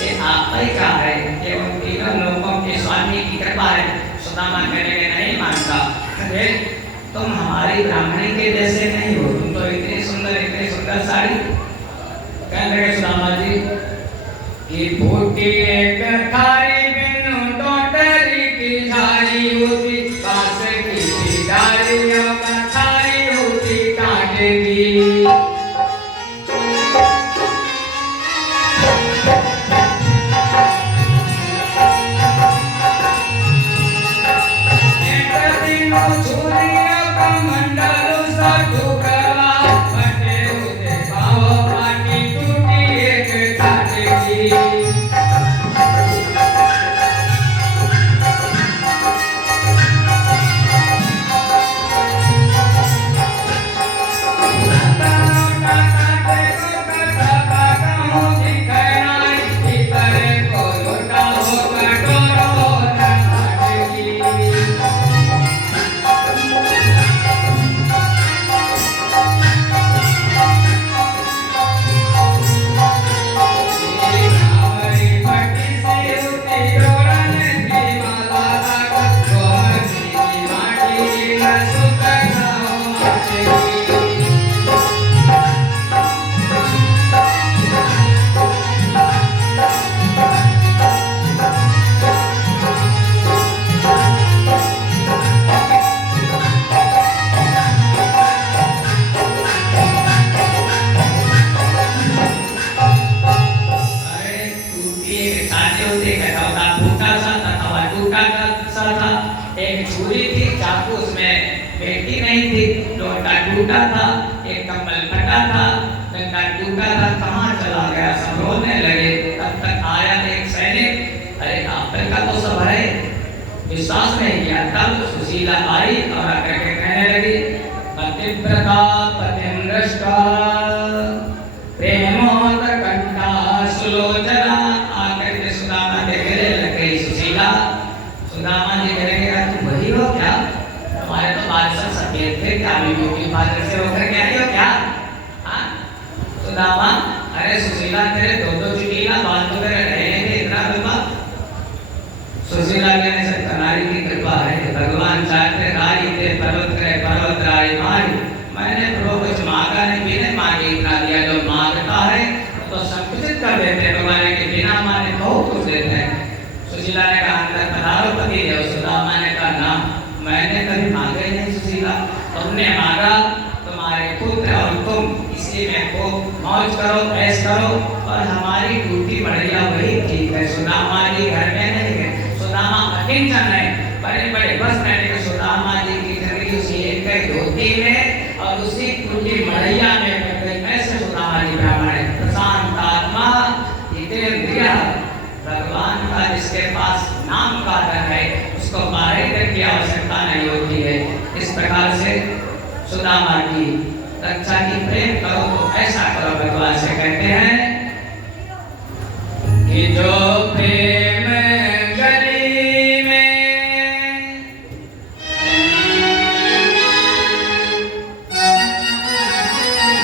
ये आपका ही क्या है, ये उन तीनों लोगों के स्वामी की कृपा है। सुदामा कहने में नहीं मानता, अरे तुम हमारी ब्राह्मणी के जैसे नहीं हो, तुम तो इतनी सुंदर साड़ी। कहने लगे सुदामा जी कि फूटी एक थारी बिनु टोटरी की झाड़ी होती, कांसे की डालियों का थारी होती कांटे की। Thank you. एक छुरी थी, चाकू उसमें पेटी नहीं थी, लोटा टूटा था, एक कम्बल फटा था, डंडा टूटा था, कहाँ चला गया? सब रोने लगे। तब तक आया एक सैनिक, अरे आपका का तो सब है, विश्वास नहीं किया। तब सुशीला आई और आकर के कहने लगी, पतिव्रता पतिन्द्रष्टा प्रेमोत कंठा सुलोचना। आकर के सुदामा के गले लग गई सुशीला। सुदामा जी कहेंगे, तुम वही हो क्या? हमारे तो बाल सब सफेद थे, क्या अभी ब्यूटी पार्लर से होकर के आई हो क्या? हाँ सुदामा, अरे सुशीला तेरे दो चुटीला बाल तो मेरे रहे थे, इतना लंबा। सुशीला कहने से कनारी की कृपा है, भगवान चाहते राई थे पर्वत करे पर्वत राई मारी। मैंने प्रभु कुछ मांगा नहीं, बिना मांगे इतना दिया। जो मांगता है तो संकुचित कर देते हैं भगवान के, बिना मांगे बहुत कुछ देते हैं। सुशीला ने कहा, अंदर पधारो पति देव। सुदामा ने कहा, ना मैंने कभी मांगे नहीं सुशीला, तुमने मांगा, तुम्हारे पुत्र और तुम इसी में को मौज करो, ऐश करो, और हमारी ड्यूटी बढ़िया वही ठीक है। सुदामा जी घर में नहीं है, सुदामा अकिंचन है, बड़े बड़े बस पहने के सुदामा जी की जिंदगी उसी एक धोती में और उसी टूटी मड़ैया में कट गई। ऐसे सुदामा जी ब्राह्मण है, प्रशांत आत्मा, जितेंद्रिय। भगवान का जिसके पास नाम का धन है उसको बाहर की आवश्यकता नहीं होती है। इस प्रकार से सुदामा की रक्षा की प्रेम करो तो ऐसा करो, भगवान से कहते हैं कि जो प्रेम गली में,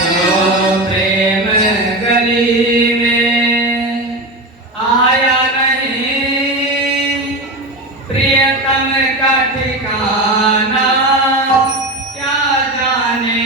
जो प्रेम गली में आया नहीं, प्रियतम का ठिकाना क्या जाने।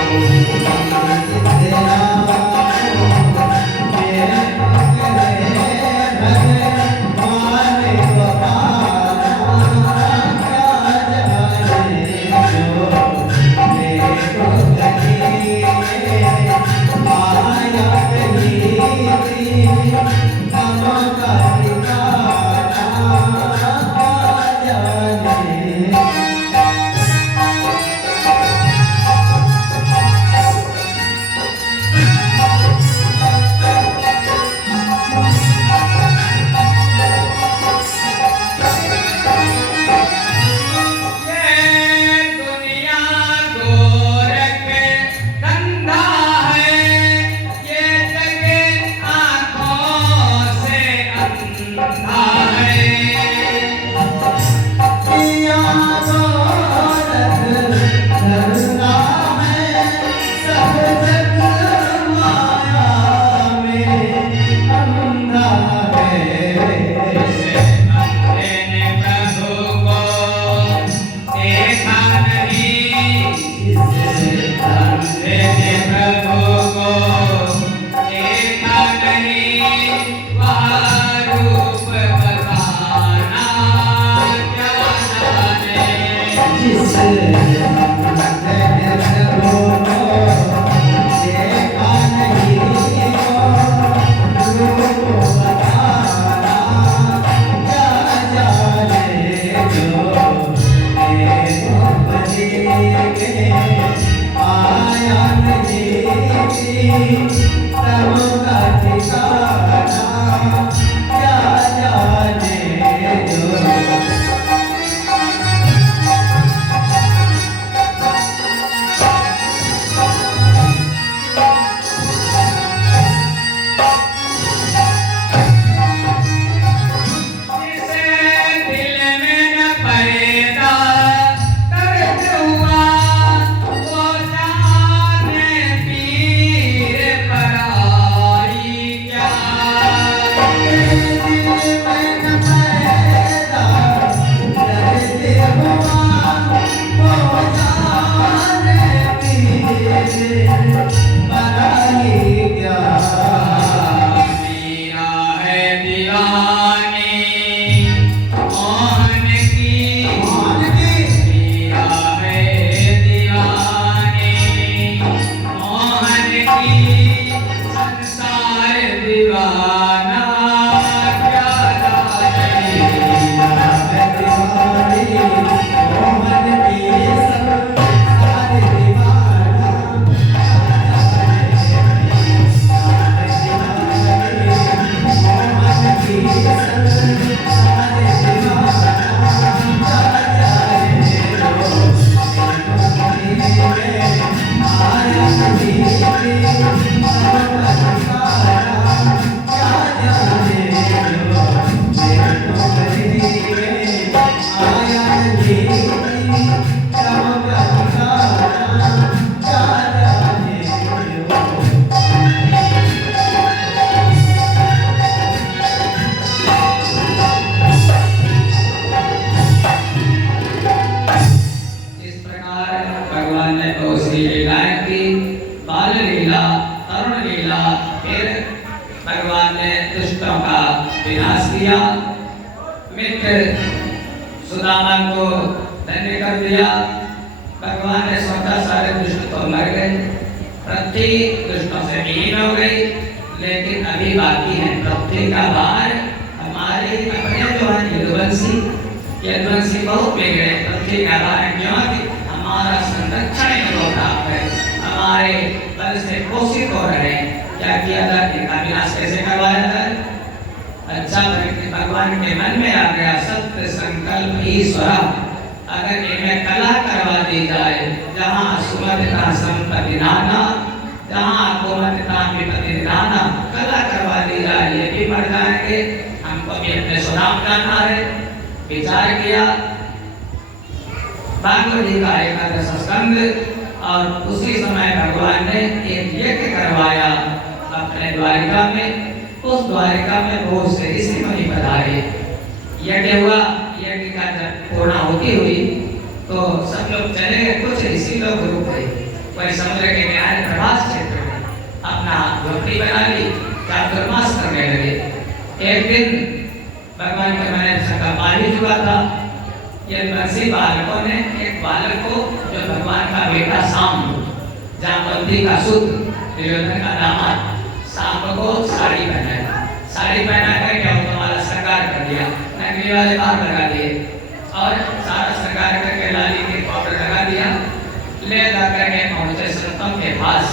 Oh सुदामा को धन्य कर दिया। भगवान ने सोचा सारे दुष्ट तो मर गए, पृथ्वी दुष्टों से विलीन हो गई, लेकिन अभी बाकी है पृथ्वी का भार हमारे अपने जो है यदुवंशी बहुत बिगड़े। पृथ्वी का भार क्योंकि हमारा संरक्षण प्राप्त है, हमारे बल से पोषित हो रहे हैं। क्या किया जाए, इनका विनाश कैसे करवाया जाए? अच्छा भगवान के मन में आ गया सत्य संकल्प ईश्वर, अगर इनमें कला करवा दी जाए, जहाँ सुमति संपत्ति नाना, जहाँ गोमति विपत्ति नाना, कला करवा दी जाए, ये भी मर जाएंगे, हमको भी अपने स्वभाव करना है। विचार किया भागवत जी का 11वां स्कंद, और उसी समय भगवान ने एक यज्ञ करवाया अपने द्वारिका में। उस द्वारिका में बहुत से ऋषि मुनि पधारे। यज्ञ हुआ, यज्ञ का जब पूर्ण होती हुई तो सब लोग चले गए, कुछ ऋषि लोग रुक गए। कोई समुद्र के किनारे प्रवास क्षेत्र में अपना झोपड़ी बना ली, चातुर्मास करने लगे। एक दिन भगवान के मन में संकल्प आ चुका था। यदुवंशी बालकों ने एक बालक को, जो भगवान का बेटा सांब, जामवंती का सुत, दुर्योधन का दामाद, सांब को साड़ी पहनाया। साड़ी पहना कर क्या तुम्हारा श्रृंगार कर दिया, नकली वाले बाल लगा दिए, और सारा श्रृंगार करके लाली के पाउडर लगा दिया। ले जाकर के पहुंचे संतों के पास।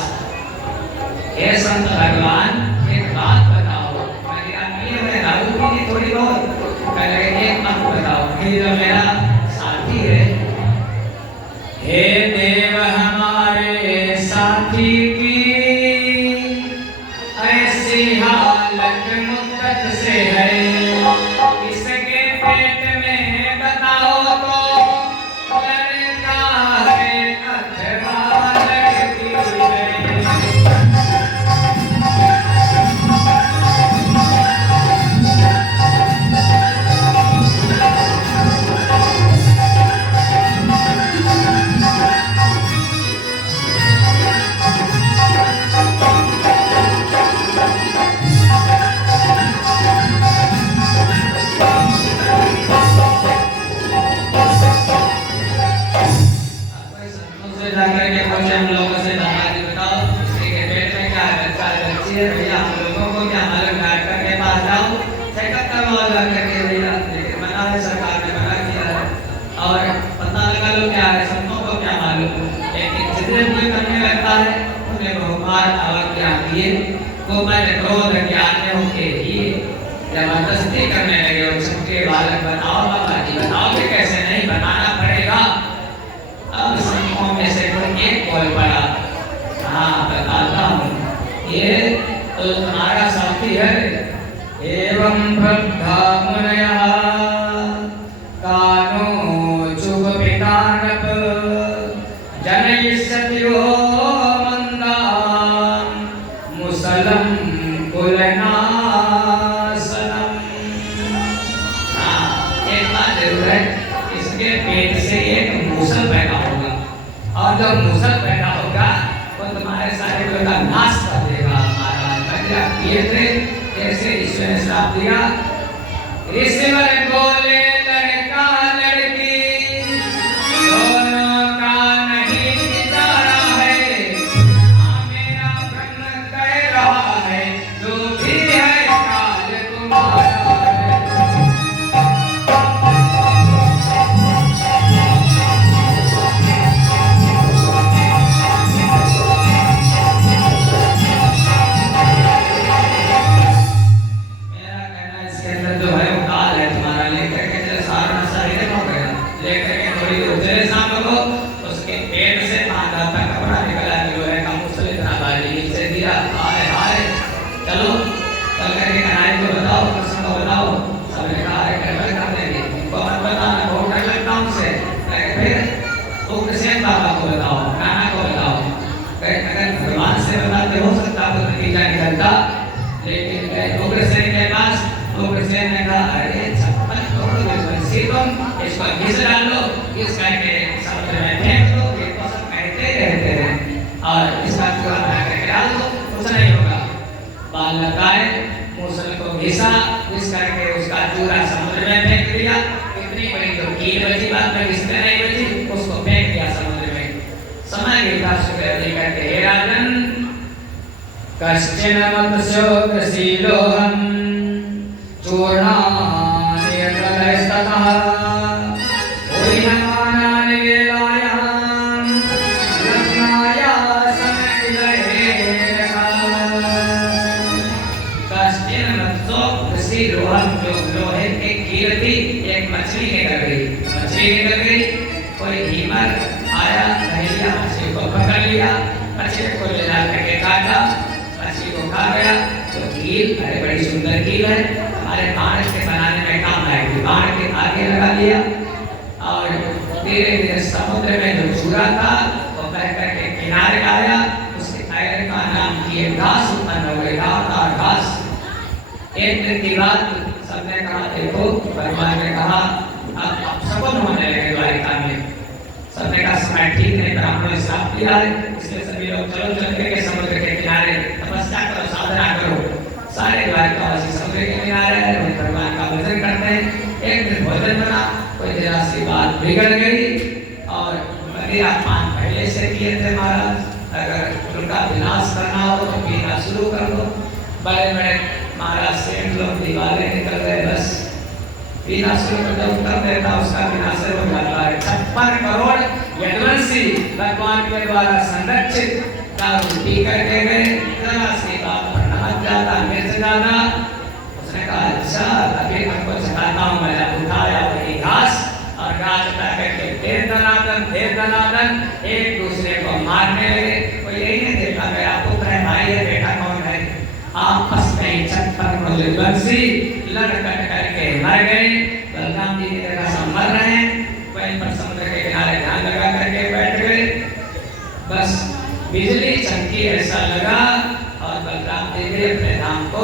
हे संत भगवान, एक बात बताओ, दारू पीनी थोड़ी बहुत, एक बात बताओ, ये जो मेरा साथी है, हे देव हमारे साथी की ऐसी हालत मुद्दत से है, इसके पेट में बताओ तो लड़का है अथवा लड़की है। हम लोगों से दादाजी बताओ, इसके पेट में क्या बच्चा बच्ची है भैया, हम लोगों को क्या मालूम, डॉक्टर के पास जाओ, चेकअप करवाओ जाकर के भैया। लेकिन मना है, सरकार ने मना किया है, और पता लगा लो क्या है, सबको को क्या मालूम। लेकिन जितने कोई करने लगता है उन्हें बहुबार अवज्ञा दिए, कोमल क्रोध ज्ञान के ही जबरदस्ती करने लगे। और सबके बालक बताओ बाबा जी, बताओ कि कैसे, नहीं बताना पड़ेगा। अब संतों में से कोई एक बोल पड़ा, हाँ बताता हूँ, ये तो तुम्हारा साथी है। एवं वृद्धा मुनयः कानो चुगपितानप जनयिष्यतियो मंदां मुसलं कुलनाशनम। हाँ, एक बात जरूर है, इसके पेट से एक मूसल पैदा होगा, और जब मूसल पैदा होगा वो तुम्हारे सारे कुल का नाश कर देगा। महाराज बलिया किए थे, जैसे ईश्वर ने श्राप दिया। ऋषिवर बोले लड़का लड़की दोनों का नहीं बिचारा है, मेरा ब्रह्म कह रहा है, जो भी है काल तुम्हारा है। बाबा को बताओ, नाना को बताओ, अगर भगवान से बताते हो सकता तो नतीजा निकलता। लेकिन उग्रसेन के पास, उग्रसेन ने कहा अरे 56 करोड़ वंशी तुम, इसको घिस डालो, घिस करके समुद्र में फेंक दो, ये तो सब कहते रहते हैं, और इसका चूरा बना करके डाल दो, कुछ नहीं होगा। बालक आए, मूसल को घिसा, घिस करके उसका चूरा समुद्र में फेंक दिया। इतनी बड़ी जो कील बची बात में किसने नहीं बची, उसको फेंक दिया समुद्र में। समय गिरता सुग्रीव जी कहते हे राजन कश्चिन मत्स्योग्रशीलोऽहं चूर्णानिर्मलस्ततः ओहिमानानि वेलायां लग्नाया समकिलहेरका। कश्चिन मत्स्योग्रशीलोऽहं, जो लोहे के कील थी एक मछली निकल गई, मछली निकल गई। कोई हीमर आया, पहलिया मछली को पकड़ लिया, मछली को ले जाकर के काटा, मछली को खा गया। तो कील अरे बड़ी सुंदर कील है, हमारे बाण के बनाने में काम आएगी। बाण के आगे लगा लिया और धीरे धीरे समुद्र में जो चूरा था वो बह करके किनारे आया। उसके पैर का नाम किए घास उत्पन्न हो गई, घास। एक दिन की बात सबने कहा देखो, भगवान ने कहा अब सपन होने लगे द्वारिका में। सबने कहा समय ठीक नहीं, ब्राह्मणों ने श्राप दिया है, इसलिए सभी लोग चलो चल के समुद्र के किनारे तपस्या करो, साधना करो। सारे द्वारिकावासी समुद्र के किनारे भगवान का भजन करते हैं। एक दिन भोजन बना, कोई जरा सी बात बिगड़ गई और मेरा पान पहले से किए थे महाराज, अगर उनका विनाश करना हो तो पीना शुरू कर दो। बड़े बड़े महाराज से लोग दीवारें निकल गए, बस पीना शुरू कर दो, कर देता उसका विनाश हो जाता है। 56 करोड़ यदुवंशी भगवान के द्वारा संरक्षित दारू पी करके गए। जरा सी बात पर नमक ज्यादा, मिर्च ज्यादा। उसने कहा अच्छा अभी हमको चखाता हूँ। मैं उठाया वही घास और घास उठा करके ढेर दनादन एक दूसरे को मारने लगे। कोई यही नहीं देखा मेरा पुत्र है, भाई है, बेटा कौन है। आपस में 56 करोड़ यदुवंशी लड़ कट करके मर गए। बलराम जी ने देखा सब मर रहे हैं, वहीं पर समुद्र के किनारे ध्यान लगा करके बैठ गए। बस बिजली चमकी ऐसा लगा और बलराम जी भी अपने धाम को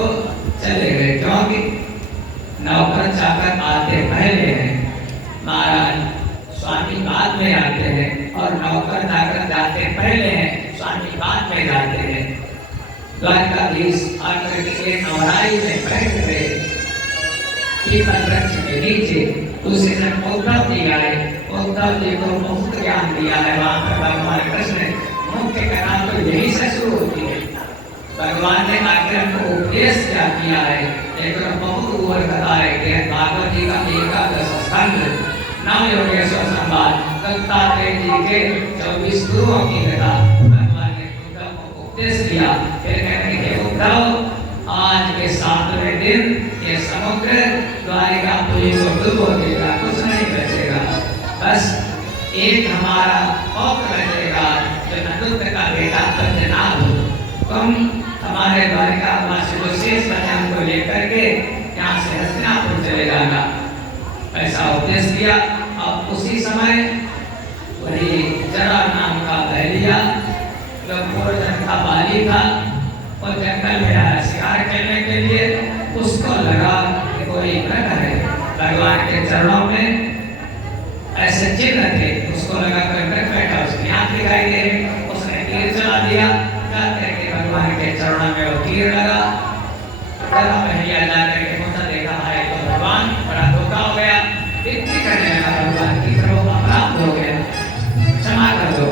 चले गए, क्योंकि नौकर चाकर आते पहले हैं महाराज, स्वामी बाद में आते हैं, और नौकर चाकर जाते पहले हैं, स्वामी बाद में जाते हैं। द्वारकाधीश आकर के एक नवराई में बैठ गए पीपल वृक्ष के नीचे। दूसरे दिन उद्धव जी आए, उद्धव जी को बहुत ज्ञान दिया है। वहां पर भगवान कृष्ण मुख्य कथा तो यही से शुरू होती है। भगवान ने आकर हमको उपदेश क्या किया है, एक बहुत ऊपर कथा है कि भागवत जी का 11 स्कंद, नव योगेश्वर संवाद, दत्तात्रेय जी के 24 गुरुओं की कथा। भगवान ने उद्धव को उपदेश दिया, फिर कहने के उद्धव आज के 7वें दिन ये समुद्र द्वारिकापुरी को डुबो देगा, कुछ नहीं बचेगा। बस एक हमारा पौत्र बचेगा जो नंदुक का बेटा पंजनाभ। तुम हमारे द्वारिकावासी को शेष बचन को लेकर के यहाँ से हस्तिनापुर चले जाना, ऐसा उपदेश दिया। अब उसी समय वही जरा नाम का बहलिया जो पूर्वजन का बाली था, वो जंगल में आया शिकार खेलने के लिए। उसको लगा कि कोई ग्रह है, भगवान के चरणों में ऐसे चिन्ह थे, उसको लगा कोई ग्रह बैठा, उसकी आंख दिखाई दे, उसने तीर चला दिया। जाते कि भगवान के चरणों में वो तीर लगा। जरा पहलिया जाकर के होता देखा है तो भगवान बड़ा धोखा हो गया, इतनी करने लगा भगवान की तरफ अपराध हो गया, क्षमा कर दो।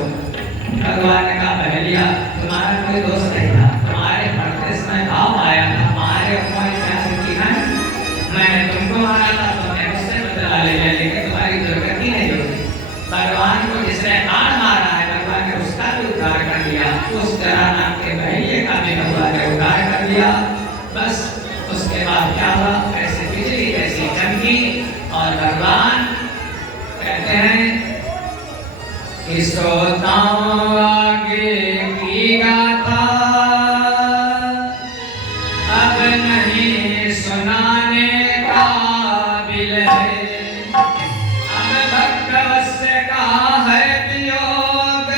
भगवान ने कहा पहलिया तुम्हारा कोई दोष नहीं था, तुम्हारे मरते समय भाव आया था, हमारे ऊपर क्या की है, मैंने तुमको मारा था, तुमने मुझसे बदला ले लिया, लेकिन तुम्हारी जरूरत ही नहीं होती। भगवान को जिसने बाण मारा है भगवान ने उसका भी उद्धार कर दिया, उस जरा नाम के बहलिए का भी भगवान ने उद्धार कर दिया। बस उसके बाद क्या हुआ, ऐसे बिजली जैसी चमकी और भगवान कहते हैं कि श्रोताओं आगे की गाथा अब नहीं सुनाने काबिल है, अब भक्तवत्स्य का है वियोग,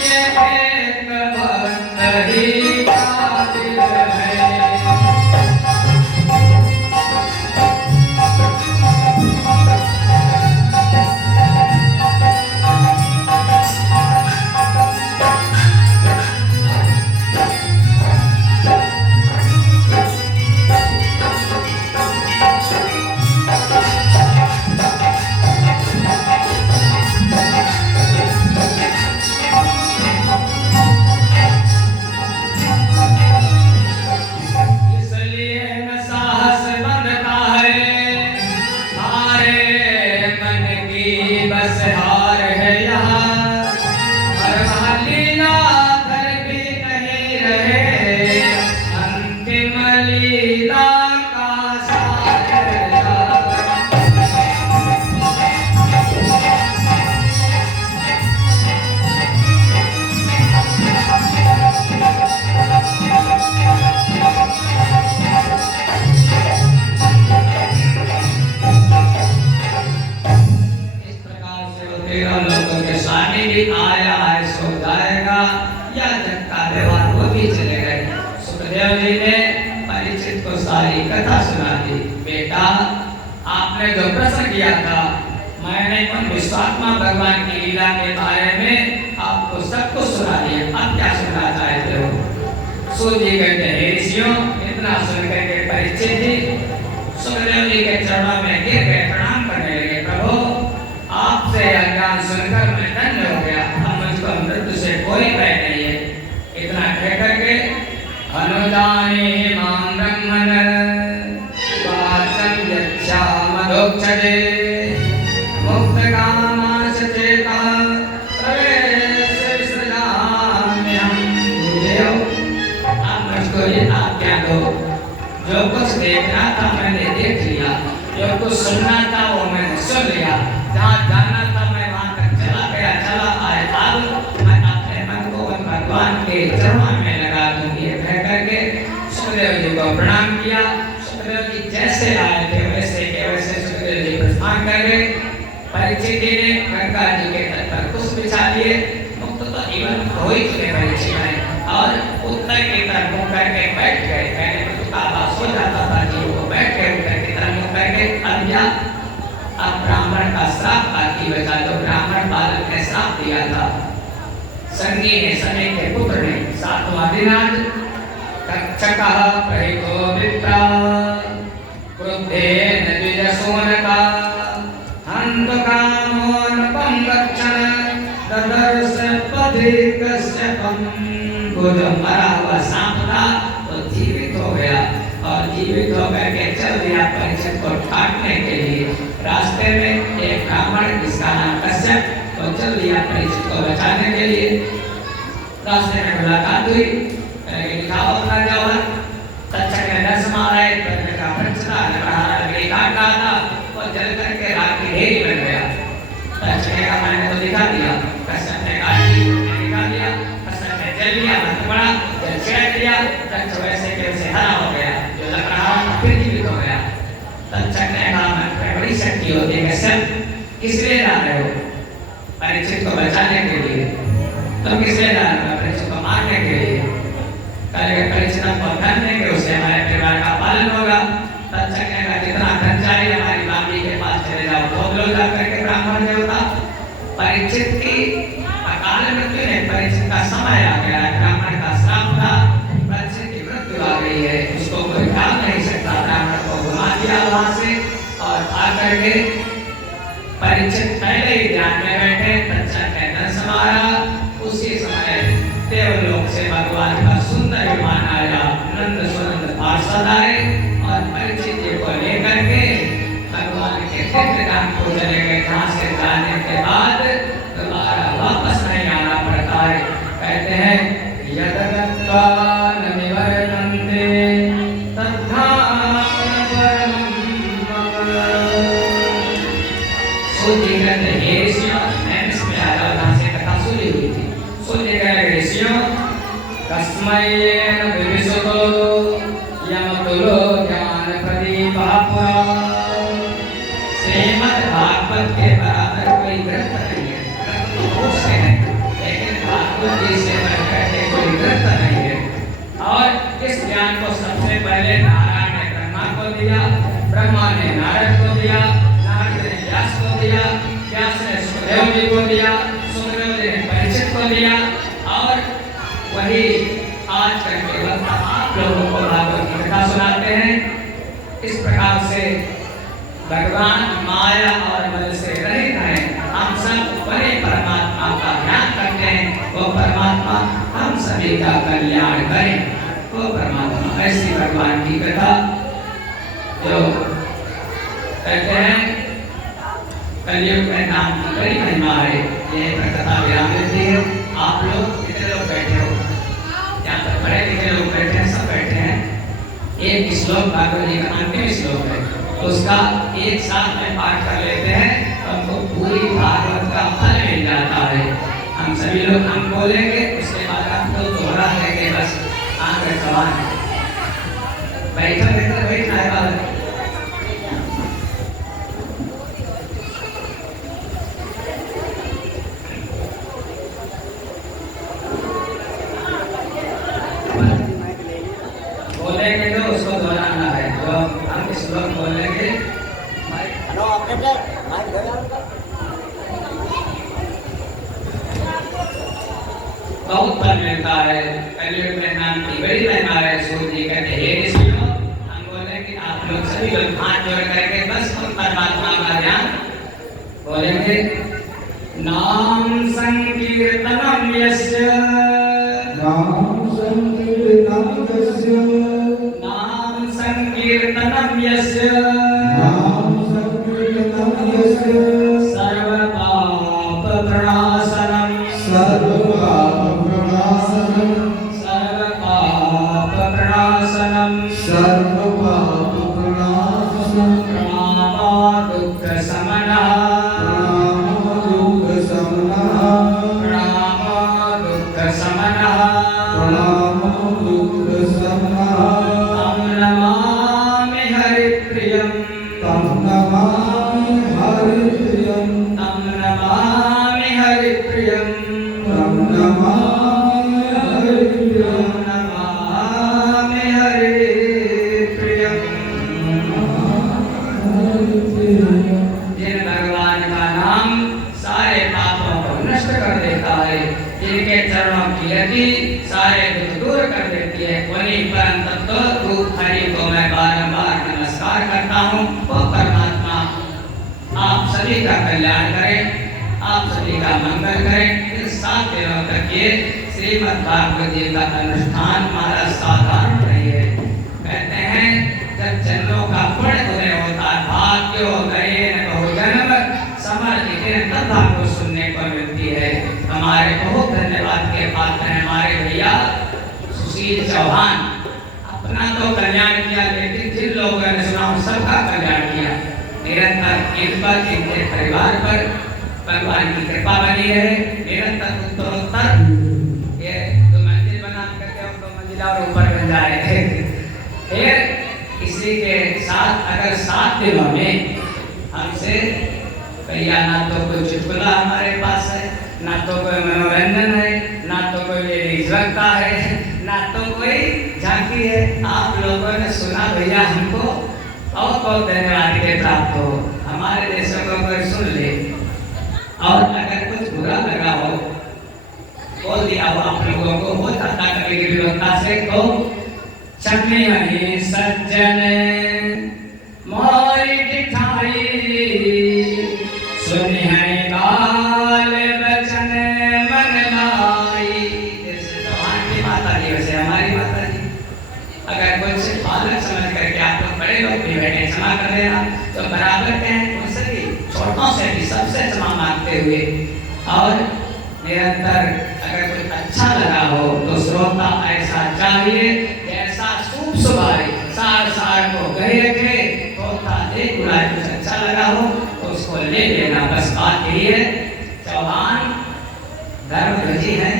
ये एक भक्त ही काबिल है। अभी आया है सो जाएगा, या जग का व्यवहार वो भी चले गए। सुखदेव जी ने परीक्षित को सारी कथा सुना दी। बेटा, आपने जो प्रश्न किया था, मैंने उन विश्वात्मा भगवान की लीला के बारे में आपको सब कुछ सुना दिया। अब क्या सुनना चाहते हो? सूत जी कहते हैं, ऋषियों, इतना सुनकर के परीक्षित जी सुखदेव जी के चरणों में गिर गए, प्रणाम करने लगे। प्रभु, आपसे ज्ञान सुनकर मैं धन्य हो गया। अब मुझको मृत्यु से कोई भय नहीं है। इतना कह करके अनुदाने मां ब्रह्मण वाचं यच्छामदोक्षजे मुक्त कामास चेता प्रवेश विसृजाम्यहम्। गुरुदेव, आप मुझको ये आज्ञा दो। जो कुछ देखना था मैंने देख लिया, जो कुछ सुनना था वो मैंने सुन लिया, जहाँ जाना था मैं वहाँ तक चला गया, चला आया। अब मैं अपने मन को भगवान के चरणों में लगा दूं। ये कह करके सुखदेव जी को प्रणाम किया। सुखदेव जी जैसे आए थे वैसे के वैसे सुखदेव जी प्रस्थान कर गए। परीक्षित जी ने गंगा जी के तट पर कुछ बिछा दिए। मुक्त तो जीवन हो ही चुके परीक्षित हैं, और उत्तर की तरफ मुँह करके बैठ गए। पहले हो जाता था जी, वो बैठ के उत्तर की तरफ मुँह करके अभिया। अब ब्राह्मण का श्राप बाकी बचा, तो ब्राह्मण बालक ने श्राप दिया था। संगी ने, समय के पुत्र ने, 7वां दिन आज कक्षकः प्रहितो विप्रा क्रुद्धेन द्विजसूनका हन्तकामोऽनुपं गच्छन् ददर्श पथि कश्यपं। वो जो मरा हुआ सांप था वो जीवित हो गया, और जीवित होकर के चल दिया परीक्षित को काटने के लिए। रास्ते में एक ब्राह्मण जिसका नाम कश्यप, वो चल दिया परीक्षित को बचाने के लिए। रास्ते में मुलाकात हुई, दिखाओ अपना जौहर। तक्षक ने डर मारा, का पंचता काट रहा था, वो जल करके राख की ढेरी बन गया। तक्षक ने कहा, मैंने तो दिखा दिया। कश्यप ने कहा, दिखा दिया। कश्यप ने जल लिया, मत पड़ा, जल छिड़क दिया। तक्षक वैसे के वैसे हरा हो गया, जो लग रहा था फिर जीवित हो गया। तक्षक ने कहा, मन में बड़ी शक्ति होती है कश्यप, किस लिए जा रहे हो? परीक्षित को बचाने के लिए। तुम किस लिए जा रहे हो? परीक्षित को मारने के लिए। परीक्षित को धन देंगे, उससे हमारे परिवार का पालन होगा। तक्षक ने कहा, जितना धन चाहिए हमारी बाबी के पास चले जाओ, बहुत लोग जाकर के ब्राह्मण देवता। परीक्षित की अकाल मृत्यु नहीं, परीक्षित का समय आ गया है, ब्राह्मण का श्राप था, परीक्षित की मृत्यु आ गई है, उसको कोई टाल नहीं सकता। ब्राह्मण को घुमा दिया वहां से, और आकर के परीक्षित पहले ही ध्यान में बैठे। तक्षक ने धन समारा। उसी समय देवलोक से भगवान का सुंदर विमान आया, नंद सुनंद पार्षद आए, और परीक्षित जी को लेकर के भगवान के तीर्थधाम को चले गए, जहाँ से जाने के बाद दोबारा वापस नहीं आना पड़ता है। कहते हैं, यदगत्वा न निवर्तन्ते तद्धाम परमं मम। सूत जी कहते हैं, हे ऋषियों, मैंने इसमें आया वहाँ से कथा सुनी हुई थी। सूत जी कहते हैं, ऋषियों, कस्मै येन विविशतो यमतुलो ज्ञान प्रदीपः पुरा। श्रीमद् भागवत के बराबर कोई ग्रंथ नहीं है। ग्रंथ तो बहुत से हैं, लेकिन भागवत जी से बढ़कर के कोई ग्रंथ नहीं है। और इस ज्ञान को सबसे पहले नारायण ने ब्रह्मा को दिया, ब्रह्मा ने नारद को दिया, नारद ने व्यास को दिया, व्यास ने सुखदेव जी को दिया, सुखदेव जी ने परीक्षित को दिया, और वही आज करके वक्त आप लोगों को भागवत की कथा सुनाते हैं। इस प्रकार से भगवान माया और बल से रहित हैं। हम सब बड़े परमात्मा का ध्यान करते हैं, वो परमात्मा हम सभी का कल्याण करें। वो परमात्मा, ऐसी भगवान की कथा जो कहते हैं कलयुग में नाम की बड़ी महिमा है। यह कथा विराम देती है। आप लोग कितने लोग बैठे हो? यहाँ पर बड़े लिखे लोग बैठे हैं, सब बैठे हैं। एक श्लोक भागवत जी का अंतिम श्लोक है, उसका एक साथ में पाठ कर लेते हैं तो हमको पूरी भागवत का फल मिल जाता है। हम सभी लोग हम बोलेंगे, उसके बाद आपको दोहरा देंगे, बस आगे सवाल बैठा बैठना है। चलता है, कलयुग में नाम की बड़ी महिमा है। सूर्य जी कहते हे ऋषियों, हम बोले कि आप लोग सभी लोग हाथ जोड़ करके बस उन परमात्मा का ध्यान बोलेंगे। नाम संकीर्तनम यस्य, नाम संकीर्तनम यस्य, नाम संकीर्तनम यस्य, नाम संकीर्तनम यस्य, सर्व पाप प्रणाशनम, सर्व पाप प्रणाशनम, सर्व पाप प्रणाशनम, सर्व पाप प्रणाशनम, प्रणमा दुःख शमनः, प्रणामो दुःख शमनः, प्रणमा दुःख शमनः, प्रणामो दुःख शमनः, तं नमामि हरिप्रियं, तं नमामि हरिप्रियं, तं नमामि हरिप्रियं, तं नमामि हरिप्रियं, नमामि हरिप्रियं। जिन भगवान का नाम सारे पापों को नष्ट कर देता है, जिनके चरणों की यति सारे दुख दूर कर देती है, वही परम तत्व रूप हरि को मैं बारंबार नमस्कार करता हूँ। वो परमात्मा आप सभी का कल्याण करें, आप सभी का मंगल करें। इन 7 दिनों तक ये श्रीमद् भागवत जी का अनुष्ठान हमारा साधारण नहीं है। कहते हैं जब जन्मों का पुण्य उदय होता है, भाग्यो गए न बहु जन्म समर्पित, तब आपको सुनने को मिलती है। हमारे बहुत धन्यवाद के पात्र हैं हमारे भैया सुशील चौहान। अपना तो कल्याण किया, लेकिन जिन लोगों ने सुना उन सबका कल्याण किया। निरंतर इन पर, इनके परिवार पर भगवान की कृपा बनी है। निरंतर उत्तरोत्तर ये जो मंदिर बना करके और 2 मंजिला और ऊपर बन जाए। फिर इसी के साथ अगर 7 दिनों में हमसे भैया ना तो कोई चुटकुला हमारे पास है, ना तो कोई मनोरंजन है, ना तो कोई लेडीज रखता है, ना तो कोई झांकी है। आप लोगों ने सुना भैया, हमको बहुत बहुत धन्यवाद के प्राप्त हो। हमारे देशों को कोई सुन ले और अगर कुछ बुरा लगा हो, बोल दिया हो आप लोगों को, हो सकता कभी की व्यवस्था से, तो क्षम्य सज्जन मोरी दिखाई, सुनिहै काल बचन मन लाई। जैसे चौहान की माता जी वैसे हमारी माता जी। अगर कुछ बालक समझ करके आप लोग बड़े लोग भी बैठे क्षमा कर देना, तो बराबर के हैं उनसे भी, छोटों से भी, सबसे क्षमा मांगते हुए। और निरंतर अगर कुछ अच्छा लगा हो तो श्रोता ऐसा चाहिए जैसा सूप सुभाए, सार सार को गहे रखे। श्रोता एक बुराई कुछ अच्छा लगा हो तो उसको ले लेना, बस बात यही है। चौहान धर्मध्वजी हैं,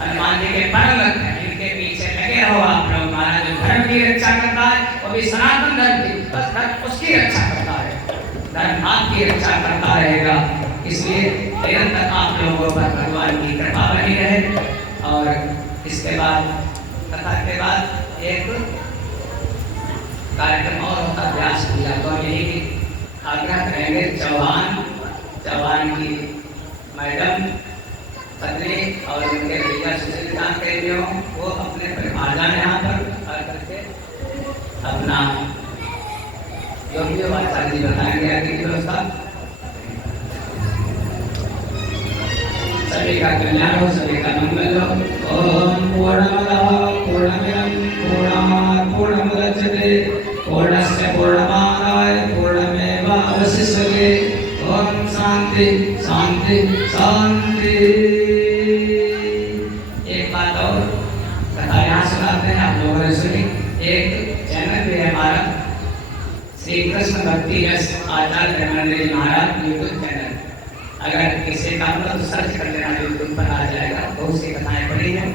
हनुमान जी के परम भक्त हैं, इनके पीछे लगे रहो आप लोग। महाराज जो धर्म की रक्षा करता है वो भी सनातन धर्म की, बस धर्म उसकी रक्षा करता है, धर्म आपकी रक्षा करता रहेगा। इसलिए निरंतर आप लोगों पर भगवान की कृपा बनी रहे। और इसके बाद कथा के बाद एक कार्यक्रम और होता व्यास पूजा, तो यही आग्रह करेंगे चौहान की मैडम पत्नी और उनके भैया सुशील कांत के वो अपने परिवार जाने यहाँ पर आ करके अपना जो भी आचार्य जी बताएंगे आगे की व्यवस्था। सभी का कल्याण हो, सभी का मंगल हो। ओम पूर्णमदः पूर्णमिदं पूर्णात् पूर्णमुदच्यते पूर्णस्य पूर्णमादाय पूर्णमेवावशिष्यते। ओम शांति शांति शांति। एक बात और कथा यहाँ सुनाते हैं, आप लोगों ने सुनी। एक चैनल भी है हमारा श्री कृष्ण भक्ति रस आचार्य धर्मेंद्र जी महाराज यूट्यूब चैनल। अगर किसी का मतलब सर्च कर लेना यूट्यूब पर आ जाएगा, बहुत सी कथाएं पड़ी हैं।